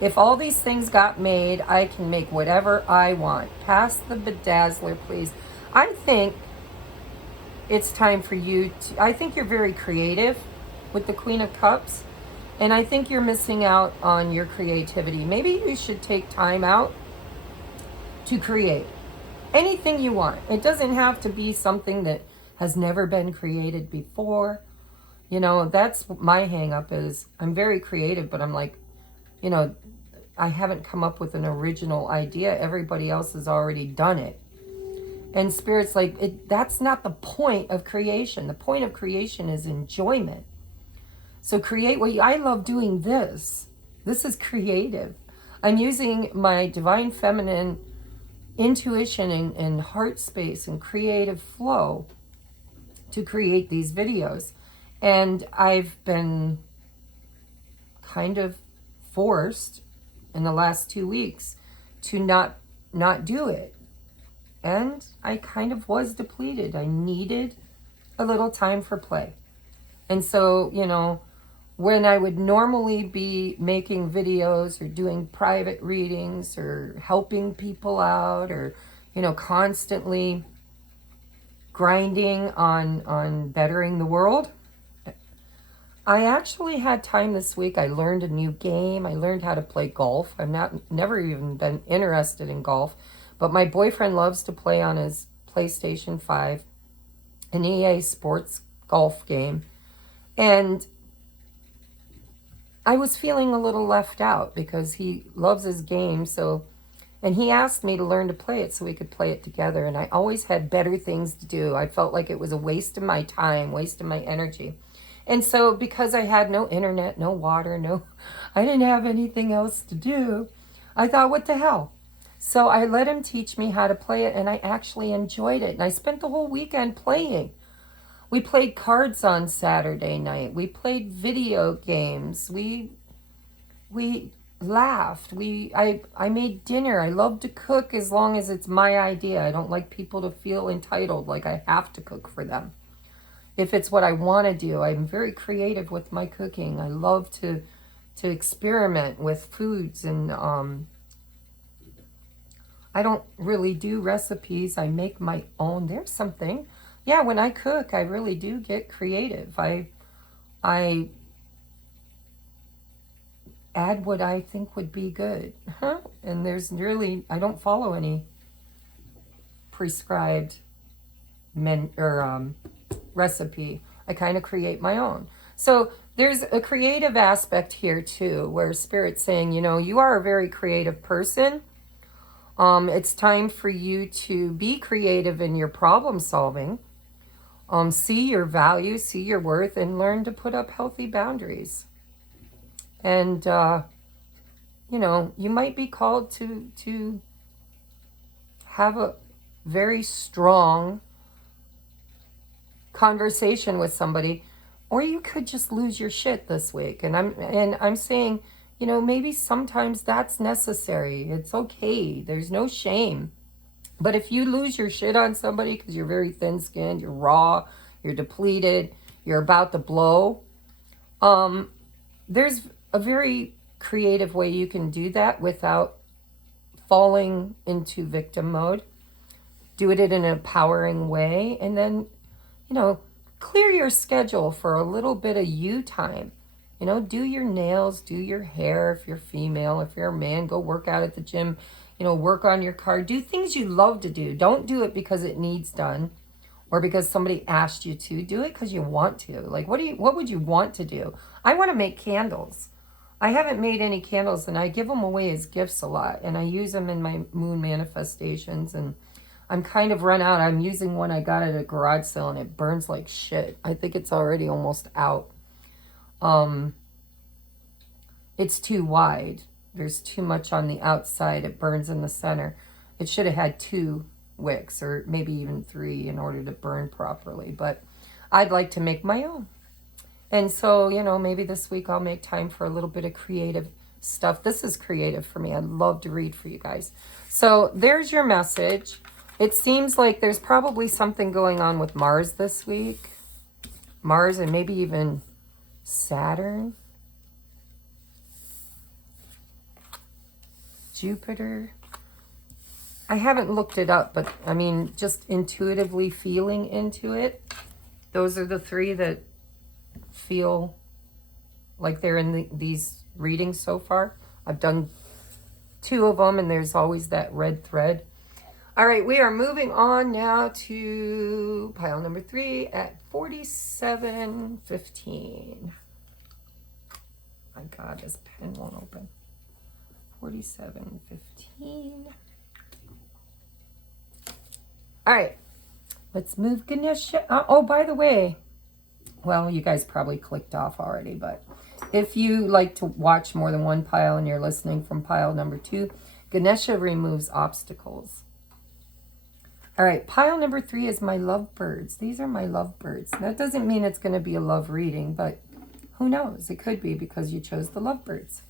If all these things got made, I can make whatever I want. Pass the bedazzler, please. I think it's time for you to, I think you're very creative with the Queen of Cups, and I think you're missing out on your creativity. Maybe you should take time out to create anything you want. It doesn't have to be something that has never been created before. You know, that's my hang up is I'm very creative, but I'm like, you know, I haven't come up with an original idea. Everybody else has already done it. And Spirit's like, that's not the point of creation. The point of creation is enjoyment. So create what I love doing this. This is creative. I'm using my divine feminine intuition and heart space and creative flow to create these videos. And I've been kind of forced in the last 2 weeks to not do it. And I kind of was depleted. I needed a little time for play. And so, you know, when I would normally be making videos or doing private readings or helping people out or, you know, constantly grinding on bettering the world, I actually had time this week. I learned a new game. I learned how to play golf. Never even been interested in golf, but my boyfriend loves to play on his PlayStation 5, an EA Sports golf game. And I was feeling a little left out because he loves his game. And he asked me to learn to play it so we could play it together. And I always had better things to do. I felt like it was a waste of my time, waste of my energy. And so because I had no internet, no water, I didn't have anything else to do, I thought, what the hell? So I let him teach me how to play it, and I actually enjoyed it. And I spent the whole weekend playing. We played cards on Saturday night. We played video games. We laughed. I made dinner. I love to cook as long as it's my idea. I don't like people to feel entitled like I have to cook for them. If it's what I want to do, I'm very creative with my cooking. I love to experiment with foods, and I don't really do recipes. I make my own. There's something. Yeah, when I cook, I really do get creative. I add what I think would be good. And there's really, I don't follow any prescribed recipe. I kind of create my own. So there's a creative aspect here too, where Spirit's saying, you know, you are a very creative person, It's time for you to be creative in your problem solving. See your value, see your worth, and learn to put up healthy boundaries. And, you know, you might be called to have a very strong conversation with somebody, or you could just lose your shit this week. And I'm saying, you know, maybe sometimes that's necessary. It's okay. There's no shame. But if you lose your shit on somebody because you're very thin-skinned, you're raw, you're depleted, you're about to blow, there's a very creative way you can do that without falling into victim mode. Do it in an empowering way, and then, you know, clear your schedule for a little bit of you time. You know, do your nails, do your hair if you're female. If you're a man, go work out at the gym. You know, work on your car. Do things you love to do. Don't do it because it needs done or because somebody asked you to. Do it because you want to. Like, what would you want to do? I want to make candles. I haven't made any candles, and I give them away as gifts a lot, and I use them in my moon manifestations, and I'm kind of run out. I'm using one I got at a garage sale, and it burns like shit. I think it's already almost out. It's too wide. There's too much on the outside. It burns in the center. It should have had 2 wicks or maybe even 3 in order to burn properly. But I'd like to make my own. And so, you know, maybe this week I'll make time for a little bit of creative stuff. This is creative for me. I'd love to read for you guys. So there's your message. It seems like there's probably something going on with Mars this week. Mars and maybe even Saturn. Jupiter. I haven't looked it up, but I mean, just intuitively feeling into it. Those are the 3 that feel like they're in these readings so far. I've done 2 of them, and there's always that red thread. All right, we are moving on now to pile number 3 at 4715. My God, this pen won't open. 4715. All right, let's move Ganesha. Oh, by the way, well, you guys probably clicked off already, but if you like to watch more than one pile and you're listening from pile number 2, Ganesha removes obstacles. All right, pile number 3 is my lovebirds. These are my lovebirds. That doesn't mean it's going to be a love reading, but who knows? It could be because you chose the lovebirds.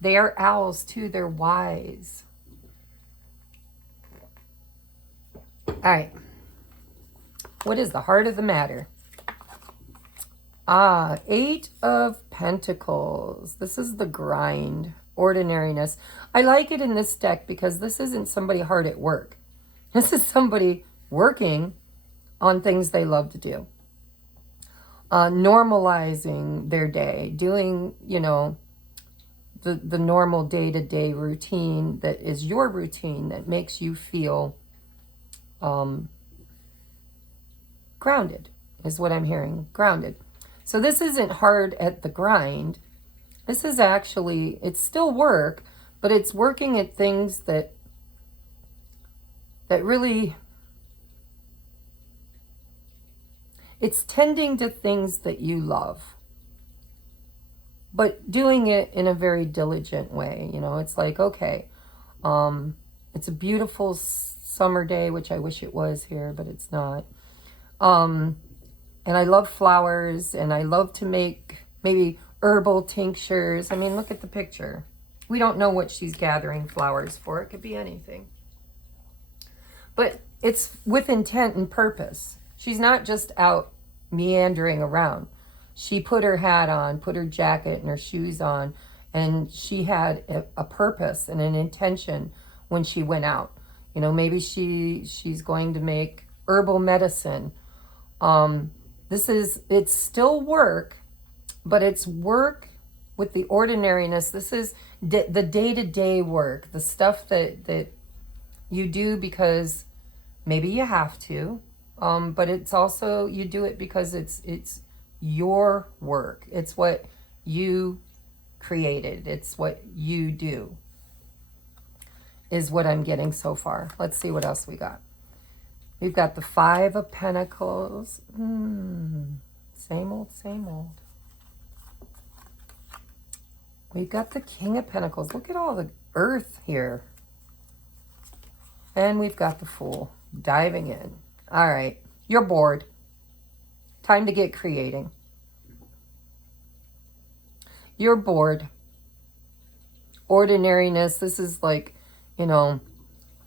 They are owls too. They're wise. All right. What is the heart of the matter? 8 of Pentacles. This is the grind, ordinariness. I like it in this deck because this isn't somebody hard at work. This is somebody working on things they love to do. Normalizing their day, doing, you know, the normal day-to-day routine that is your routine that makes you feel grounded, is what I'm hearing. Grounded. So this isn't hard at the grind. This is actually, it's still work, but it's working at things that really, it's tending to things that you love, but doing it in a very diligent way. You know, it's like, okay, it's a beautiful summer day, which I wish it was here, but it's not. And I love flowers, and I love to make maybe herbal tinctures. I mean, look at the picture. We don't know what she's gathering flowers for. It could be anything. But it's with intent and purpose. She's not just out meandering around. She put her hat on, put her jacket and her shoes on, and she had a purpose and an intention when she went out. You know, maybe she's going to make herbal medicine. It's still work, but it's work with the ordinariness. This is the day-to-day work, the stuff that you do because maybe you have to, but it's also, you do it because it's your work. It's what you created. It's what you do. is what I'm getting so far. Let's see what else we got. We've got the Five of Pentacles. Same old, same old. We've got the King of Pentacles. Look at all the earth here. And we've got the Fool diving in. All right, you're bored. Time to get creating. You're bored. Ordinariness. This is like, you know,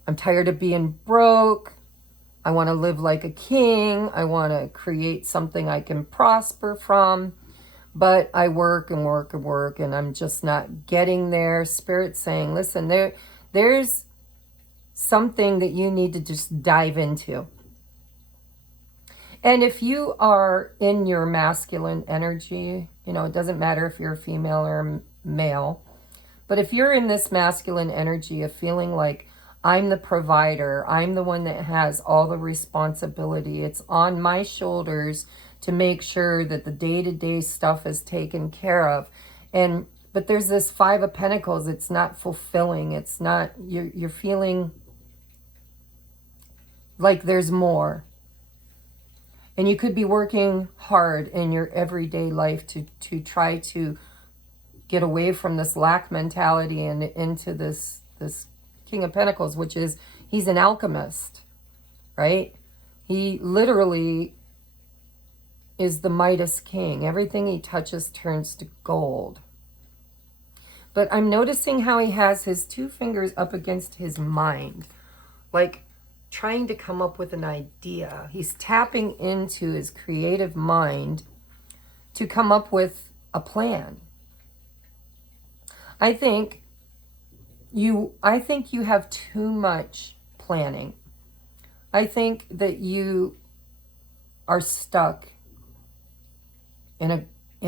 I'm tired of being broke. I want to live like a king. I want to create something I can prosper from. But I work and work and work, and I'm just not getting there. Spirit's saying, listen, there's something that you need to just dive into. And if you are in your masculine energy, you know, it doesn't matter if you're a female or a male, but if you're in this masculine energy of feeling like I'm the provider, I'm the one that has all the responsibility, it's on my shoulders to make sure that the day-to-day stuff is taken care of. But there's this Five of Pentacles. It's not fulfilling. It's not, you're feeling like there's more. And you could be working hard in your everyday life to try to get away from this lack mentality and into this King of Pentacles, which is, he's an alchemist, right? He literally is the Midas king. Everything he touches turns to gold. But I'm noticing how he has his two fingers up against his mind, like trying to come up with an idea. He's tapping into his creative mind to come up with a plan. I think you have too much planning. I think that you are stuck in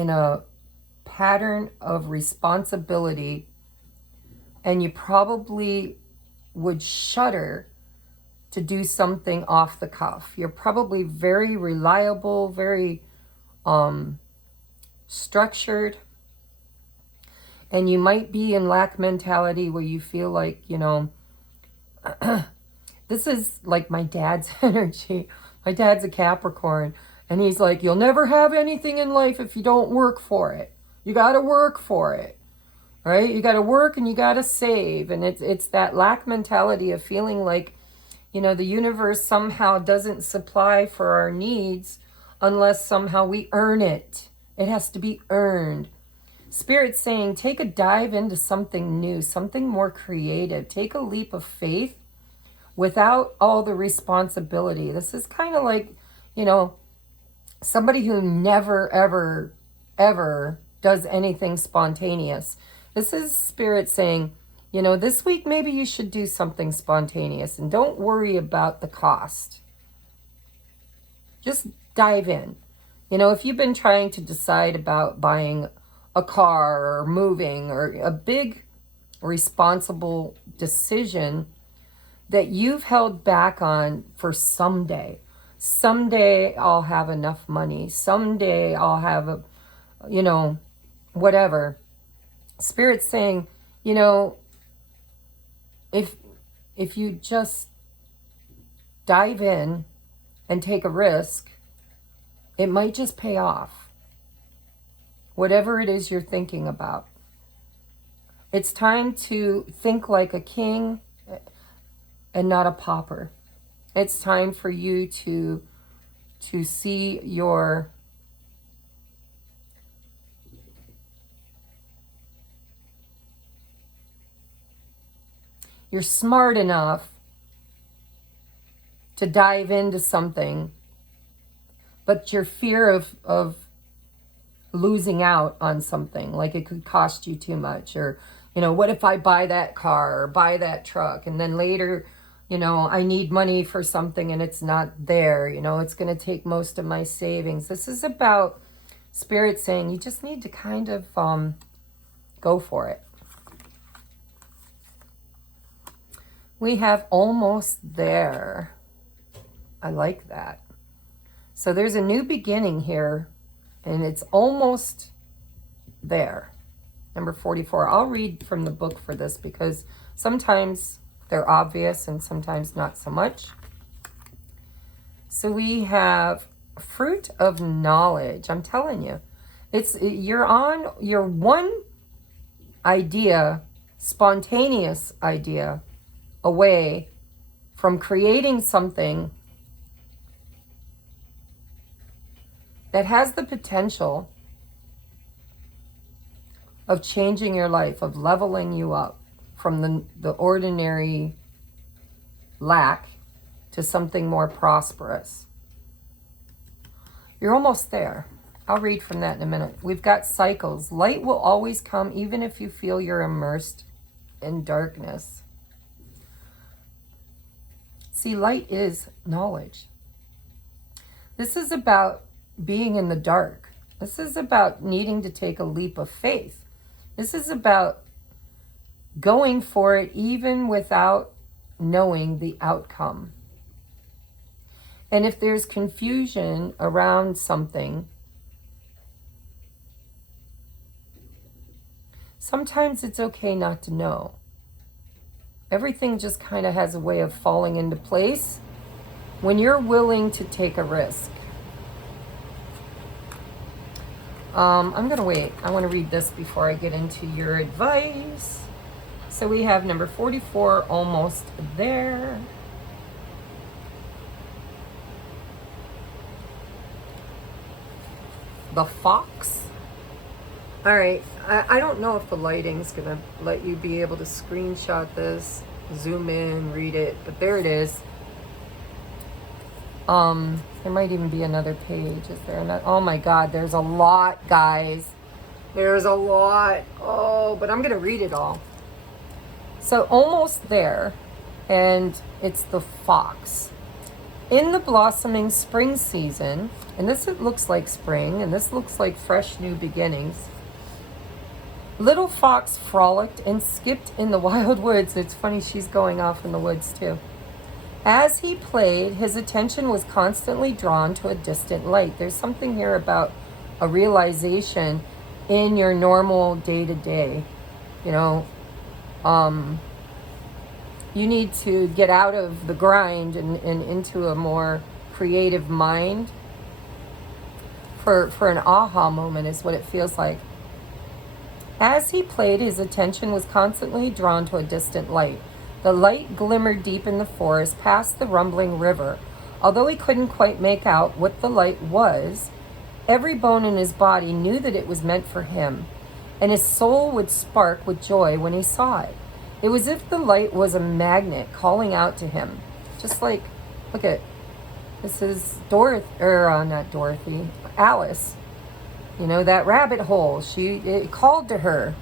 a pattern of responsibility, and you probably would shudder to do something off the cuff. You're probably very reliable, very structured, and you might be in lack mentality where you feel like, you know, this is like my dad's energy. My dad's a Capricorn. And he's like, you'll never have anything in life if you don't work for it. You got to work for it, right? You got to work and you got to save. And it's that lack mentality of feeling like, you know, the universe somehow doesn't supply for our needs unless somehow we earn it. It has to be earned. Spirit's saying, take a dive into something new, something more creative. Take a leap of faith without all the responsibility. This is kind of like, you know, somebody who never, ever, ever does anything spontaneous. This is Spirit saying, you know, this week maybe you should do something spontaneous and don't worry about the cost. Just dive in. You know, if you've been trying to decide about buying a car or moving or a big responsible decision that you've held back on for someday. Someday I'll have enough money. Someday I'll have a, you know, whatever. Spirit's saying, you know, if you just dive in and take a risk, it might just pay off. Whatever it is you're thinking about. It's time to think like a king and not a pauper. It's time for you to see you're smart enough to dive into something, but your fear of losing out on something, like it could cost you too much, or, you know, what if I buy that car or buy that truck and then later, you know, I need money for something and it's not there, you know, it's going to take most of my savings. This is about Spirit saying you just need to kind of go for it. We have almost there. I like that. So there's a new beginning here, and it's almost there. Number 44. I'll read from the book for this because sometimes They're obvious and sometimes not so much. So we have fruit of knowledge. I'm telling you, you're on your one idea, spontaneous idea, away from creating something that has the potential of changing your life, of leveling you up from the ordinary lack to something more prosperous. You're almost there. I'll read from that in a minute. We've got cycles. Light will always come even if you feel you're immersed in darkness. See, light is knowledge. This is about being in the dark. This is about needing to take a leap of faith. This is about going for it even without knowing the outcome. And if there's confusion around something, sometimes it's okay not to know. Everything just kind of has a way of falling into place when you're willing to take a risk. I'm going to wait. I want to read this before I get into your advice. So we have number 44 almost there. The fox. All right. I don't know if the lighting's going to let you be able to screenshot this, zoom in, read it, but there it is. There might even be another page. Is there another? Oh my God, there's a lot, guys. There's a lot. Oh, but I'm going to read it all. So almost there, and it's the fox. In the blossoming spring season, and this it looks like spring, and this looks like fresh new beginnings, little fox frolicked and skipped in the wild woods. It's funny, she's going off in the woods too. As he played, his attention was constantly drawn to a distant light. There's something here about a realization in your normal day-to-day. You know, you need to get out of the grind and into a more creative mind. For an aha moment is what it feels like. As he played, his attention was constantly drawn to a distant light. The light glimmered deep in the forest past the rumbling river. Although he couldn't quite make out what the light was, every bone in his body knew that it was meant for him, and his soul would spark with joy when he saw it. It was as if the light was a magnet calling out to him. Just like, look at, this is Alice. You know, that rabbit hole, it called to her.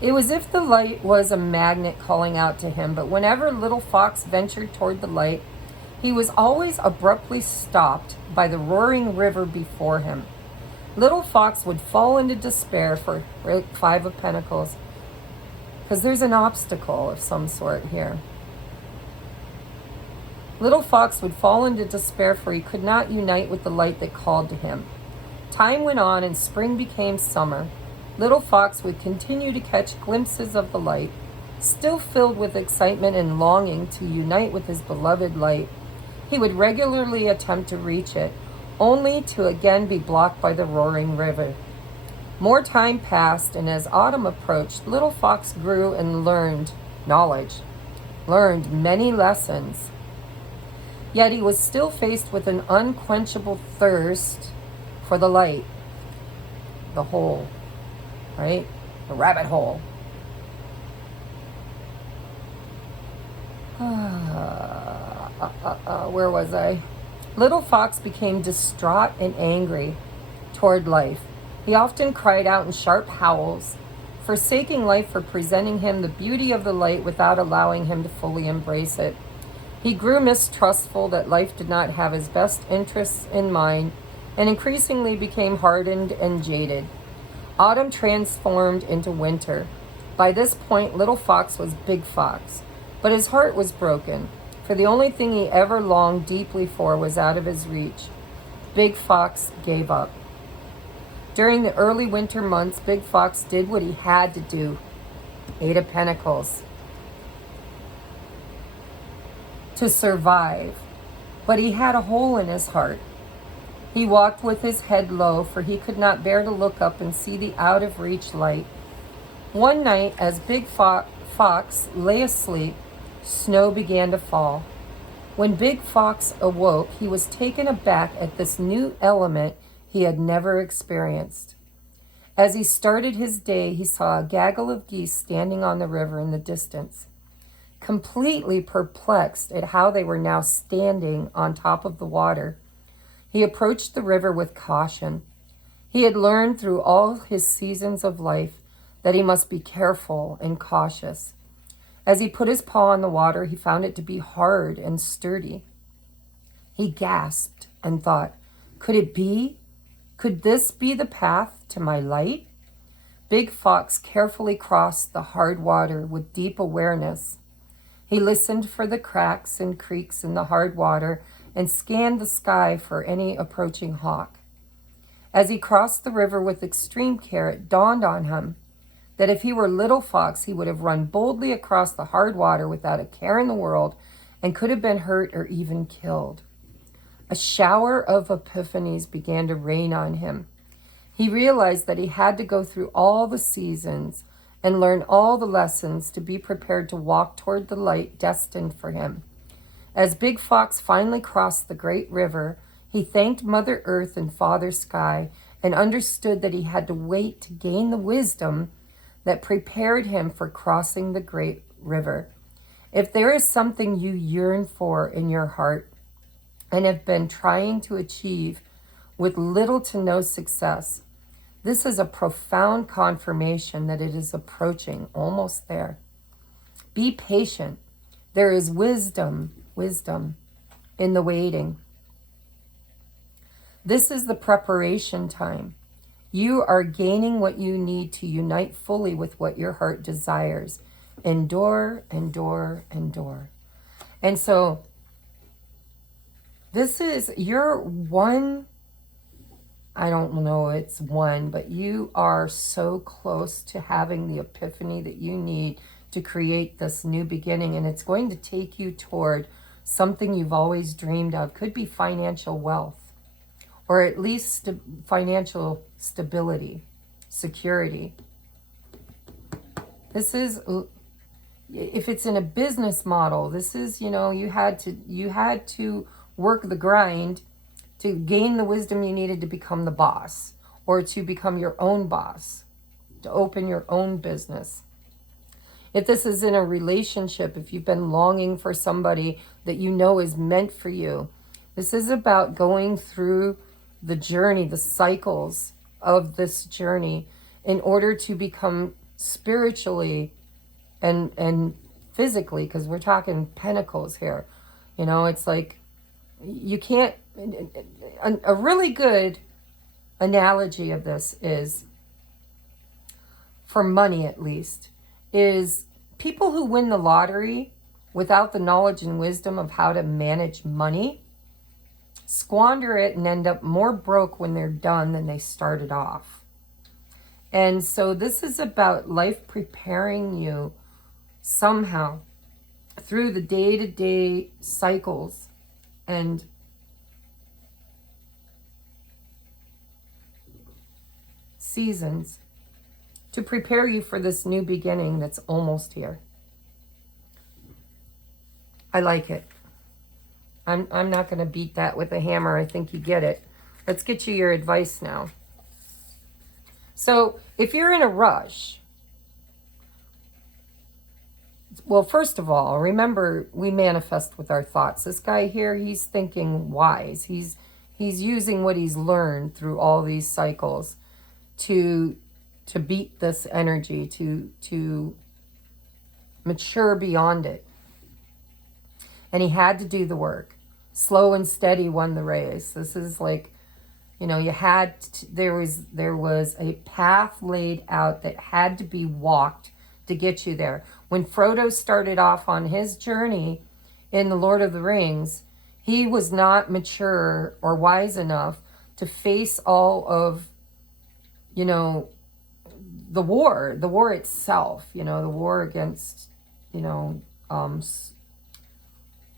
It was as if the light was a magnet calling out to him, but whenever little fox ventured toward the light, he was always abruptly stopped by the roaring river before him. Little fox would fall into despair for Five of Pentacles, because there's an obstacle of some sort here. Little fox would fall into despair for he could not unite with the light that called to him. Time went on and spring became summer. Little fox would continue to catch glimpses of the light, still filled with excitement and longing to unite with his beloved light. He would regularly attempt to reach it, only to again be blocked by the roaring river. More time passed, and as autumn approached, little fox grew and learned knowledge, learned many lessons. Yet he was still faced with an unquenchable thirst for the light, the hole, right? The rabbit hole. Where was I? Little fox became distraught and angry toward life. He often cried out in sharp howls, forsaking life for presenting him the beauty of the light without allowing him to fully embrace it. He grew mistrustful that life did not have his best interests in mind, and increasingly became hardened and jaded. Autumn transformed into winter. By this point, little fox was big fox, but his heart was broken, for the only thing he ever longed deeply for was out of his reach. Big fox gave up. During the early winter months, Big Fox did what he had to do. Eight of Pentacles. to survive, but he had a hole in his heart. He walked with his head low, for he could not bear to look up and see the out-of-reach light. One night, as Big Fox lay asleep, snow began to fall. When Big Fox awoke, he was taken aback at this new element he had never experienced. As he started his day, he saw a gaggle of geese standing on the river in the distance. Completely perplexed at how they were now standing on top of the water, he approached the river with caution. He had learned through all his seasons of life that he must be careful and cautious. As he put his paw on the water, he found it to be hard and sturdy. He gasped and thought, could it be? Could this be the path to my light? Big Fox carefully crossed the hard water with deep awareness. He listened for the cracks and creaks in the hard water and scanned the sky for any approaching hawk. As he crossed the river with extreme care, it dawned on him that if he were Little Fox, he would have run boldly across the hard water without a care in the world and could have been hurt or even killed. A shower of epiphanies began to rain on him. He realized that he had to go through all the seasons and learn all the lessons to be prepared to walk toward the light destined for him. As Big Fox finally crossed the great river, he thanked Mother Earth and Father Sky and understood that he had to wait to gain the wisdom that prepared him for crossing the great river. If there is something you yearn for in your heart and have been trying to achieve with little to no success, this is a profound confirmation that it is approaching, almost there. Be patient. There is wisdom in the waiting. This is the preparation time. You are gaining what you need to unite fully with what your heart desires. Endure, endure, endure. And so this is your one, I don't know it's one, but you are so close to having the epiphany that you need to create this new beginning. And it's going to take you toward something you've always dreamed of. Could be financial wealth, or at least financial stability, security. This is, if it's in a business model, this is, you had to work the grind to gain the wisdom you needed to become the boss, or to become your own boss, to open your own business. If this is in a relationship, if you've been longing for somebody that you know is meant for you, this is about going through the journey, the cycles of this journey in order to become spiritually and physically, because we're talking pentacles here. It's like you can't, a really good analogy of this is, for money at least, is people who win the lottery without the knowledge and wisdom of how to manage money squander it and end up more broke when they're done than they started off. And so this is about life preparing you somehow through the day-to-day cycles and seasons to prepare you for this new beginning that's almost here. I like it. I'm not going to beat that with a hammer. I think you get it. Let's get you your advice now. So if you're in a rush, well, first of all, remember we manifest with our thoughts. This guy here, he's thinking wise. He's using what he's learned through all these cycles to beat this energy, to mature beyond it. And he had to do the work. Slow and steady won the race. This is like, there was a path laid out that had to be walked to get you there. When Frodo started off on his journey in The Lord of the Rings, he was not mature or wise enough to face all of, the war itself, the war against,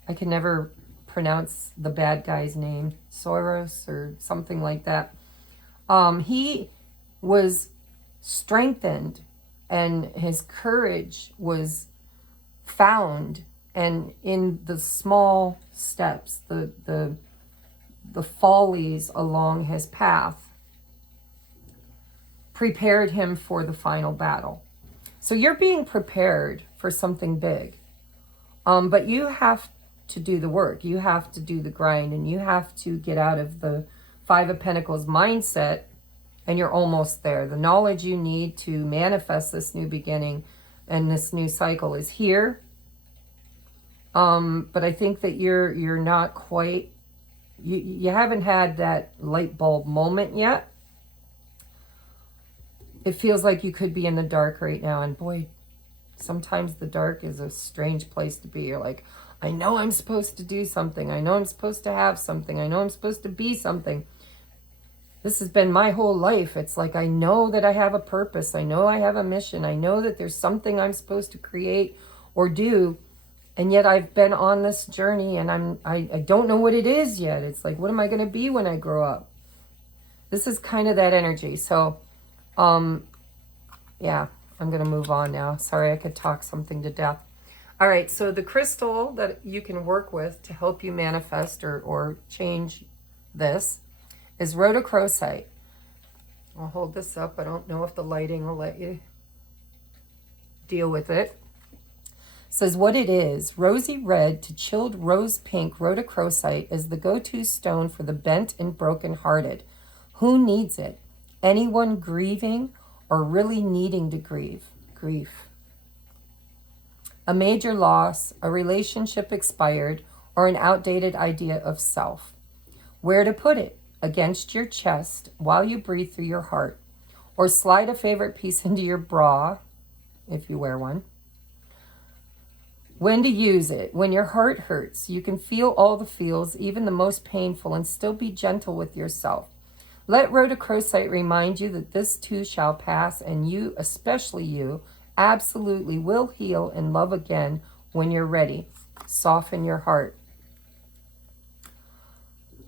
I I can never pronounce the bad guy's name, Soros or something like that. He was strengthened and his courage was found, and in the small steps, the follies along his path prepared him for the final battle. So you're being prepared for something big. But you have to do the work. You have to do the grind, and you have to get out of the Five of Pentacles mindset, and you're almost there. The knowledge you need to manifest this new beginning and this new cycle is here. But I think that you're not quite, you haven't had that light bulb moment yet. It feels like you could be in the dark right now, and boy, sometimes the dark is a strange place to be. You're like, I know I'm supposed to do something. I know I'm supposed to have something. I know I'm supposed to be something. This has been my whole life. It's like, I know that I have a purpose. I know I have a mission. I know that there's something I'm supposed to create or do. And yet I've been on this journey, and I don't know what it is yet. It's like, what am I going to be when I grow up? This is kind of that energy. So, yeah, I'm going to move on now. Sorry, I could talk something to death. All right, so the crystal that you can work with to help you manifest or change this is rhodochrosite. I'll hold this up. I don't know if the lighting will let you deal with it. It says what it is. Rosy red to chilled rose pink rhodochrosite is the go-to stone for the bent and broken-hearted. Who needs it? Anyone grieving or really needing to grieve. Grief. A major loss, a relationship expired, or an outdated idea of self. Where to put it? Against your chest while you breathe through your heart. Or slide a favorite piece into your bra, if you wear one. When to use it? When your heart hurts. You can feel all the feels, even the most painful, and still be gentle with yourself. Let rhodochrosite remind you that this too shall pass, and you, especially you, absolutely will heal and love again when you're ready. Soften your heart.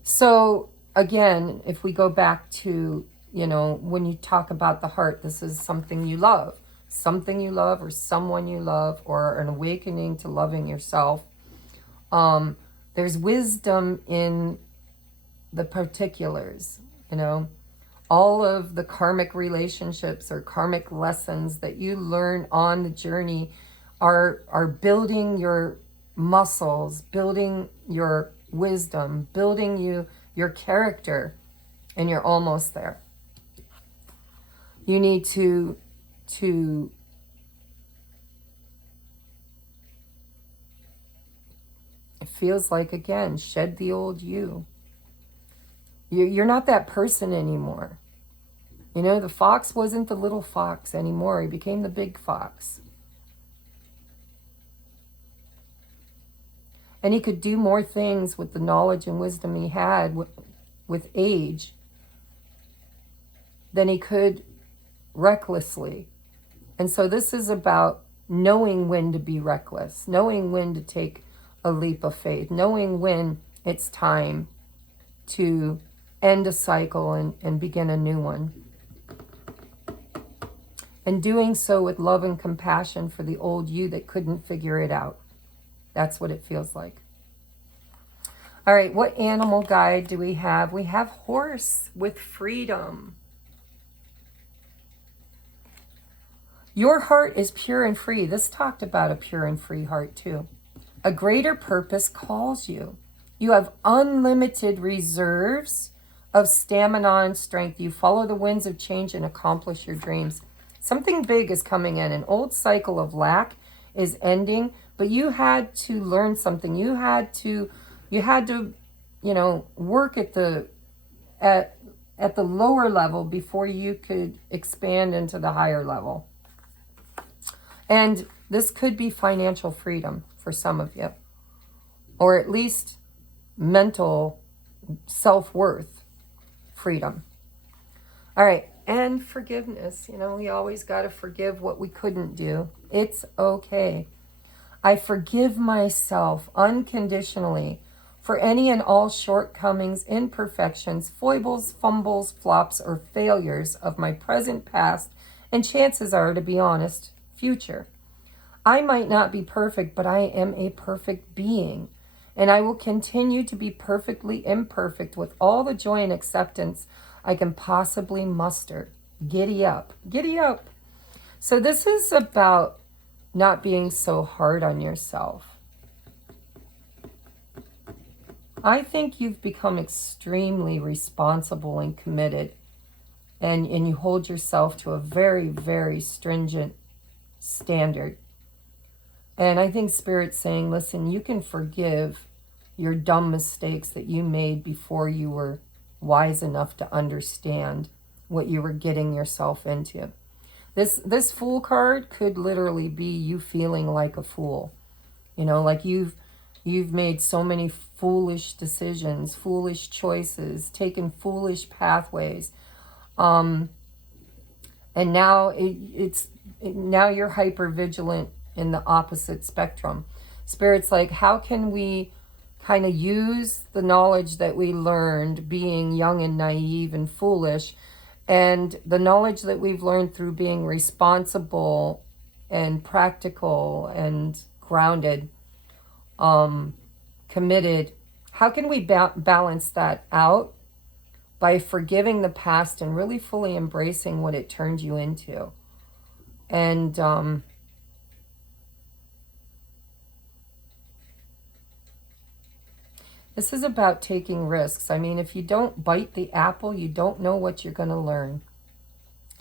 So again, if we go back to, when you talk about the heart, this is something you love or someone you love, or an awakening to loving yourself. There's wisdom in the particulars, all of the karmic relationships or karmic lessons that you learn on the journey are building your muscles, building your wisdom, building your character, and you're almost there. You need to it feels like, again, shed the old you. You're not that person anymore. The fox wasn't the little fox anymore. He became the big fox. And he could do more things with the knowledge and wisdom he had with age than he could recklessly. And so this is about knowing when to be reckless, knowing when to take a leap of faith, knowing when it's time to end a cycle and begin a new one. And doing so with love and compassion for the old you that couldn't figure it out. That's what it feels like. All right, what animal guide do we have? We have horse with freedom. Your heart is pure and free. This talked about a pure and free heart too. A greater purpose calls you. You have unlimited reserves of stamina and strength. You follow the winds of change and accomplish your dreams. Something big is coming in. An old cycle of lack is ending, but you had to learn something. You had to work at the lower level before you could expand into the higher level. And this could be financial freedom for some of you, or at least mental self-worth freedom. All right, and forgiveness. We always got to forgive what we couldn't do. It's okay. I forgive myself unconditionally for any and all shortcomings, imperfections, foibles, fumbles, flops, or failures of my present, past, and chances are, to be honest, future. I might not be perfect, but I am a perfect being, and I will continue to be perfectly imperfect with all the joy and acceptance I can possibly muster. Giddy up, giddy up. So this is about not being so hard on yourself. I think you've become extremely responsible and committed, and you hold yourself to a very, very stringent standard. And I think Spirit's saying, listen, you can forgive your dumb mistakes that you made before you were wise enough to understand what you were getting yourself into. This Fool card could literally be you feeling like a fool. You know, like you've made so many foolish decisions, foolish choices, taken foolish pathways. And now now you're hyper vigilant in the opposite spectrum. Spirit's like, how can we kind of use the knowledge that we learned being young and naive and foolish, and the knowledge that we've learned through being responsible and practical and grounded, committed, how can we balance that out by forgiving the past and really fully embracing what it turned you into? And this is about taking risks. I mean, if you don't bite the apple, you don't know what you're going to learn.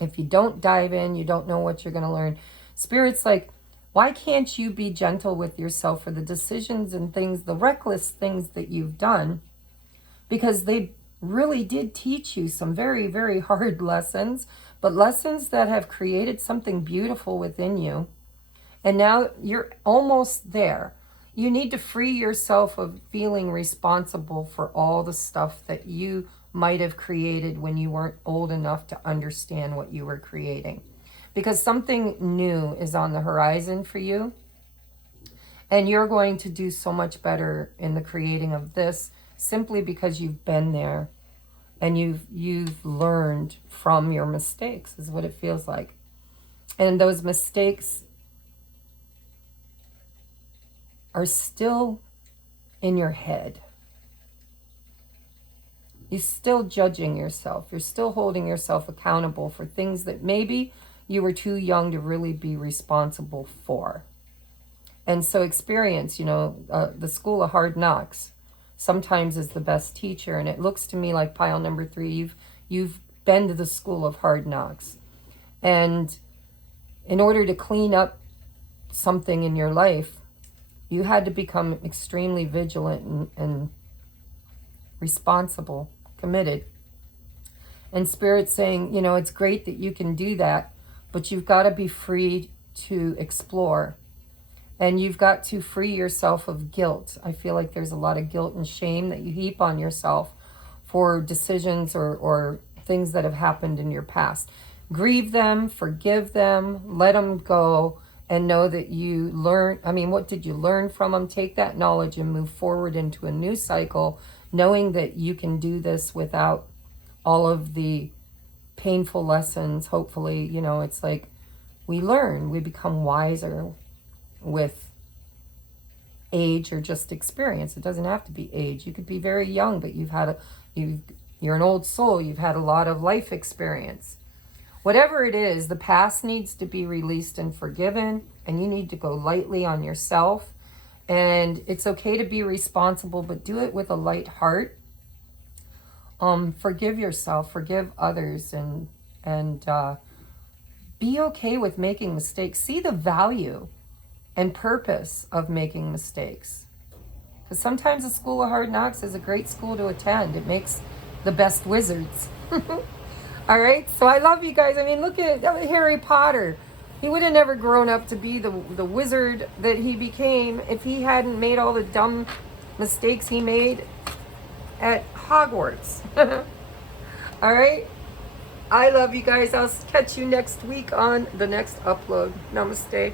If you don't dive in, you don't know what you're going to learn. Spirit's like, why can't you be gentle with yourself for the decisions and things, the reckless things that you've done? Because they really did teach you some very, very hard lessons, but lessons that have created something beautiful within you. And now you're almost there. You need to free yourself of feeling responsible for all the stuff that you might have created when you weren't old enough to understand what you were creating. Because something new is on the horizon for you. And you're going to do so much better in the creating of this simply because you've been there and you've learned from your mistakes, is what it feels like. And those mistakes are still in your head. You're still judging yourself. You're still holding yourself accountable for things that maybe you were too young to really be responsible for. And so experience, the school of hard knocks sometimes is the best teacher. And it looks to me like pile number 3, you've been to the school of hard knocks. And in order to clean up something in your life, you had to become extremely vigilant and responsible, committed. And Spirit's saying, it's great that you can do that, but you've got to be free to explore. And you've got to free yourself of guilt. I feel like there's a lot of guilt and shame that you heap on yourself for decisions or things that have happened in your past. Grieve them, forgive them, let them go, and know that you learn. What did you learn from them? Take that knowledge and move forward into a new cycle, knowing that you can do this without all of the painful lessons. Hopefully, it's like we learn, we become wiser with age or just experience. It doesn't have to be age. You could be very young, but you're an old soul. You've had a lot of life experience. Whatever it is, the past needs to be released and forgiven, and you need to go lightly on yourself. And it's okay to be responsible, but do it with a light heart. Forgive yourself, forgive others, and be okay with making mistakes. See the value and purpose of making mistakes. Because sometimes the School of Hard Knocks is a great school to attend. It makes the best wizards. All right, so I love you guys. Look at Harry Potter. He would have never grown up to be the wizard that he became if he hadn't made all the dumb mistakes he made at Hogwarts. All right, I love you guys. I'll catch you next week on the next upload. Namaste.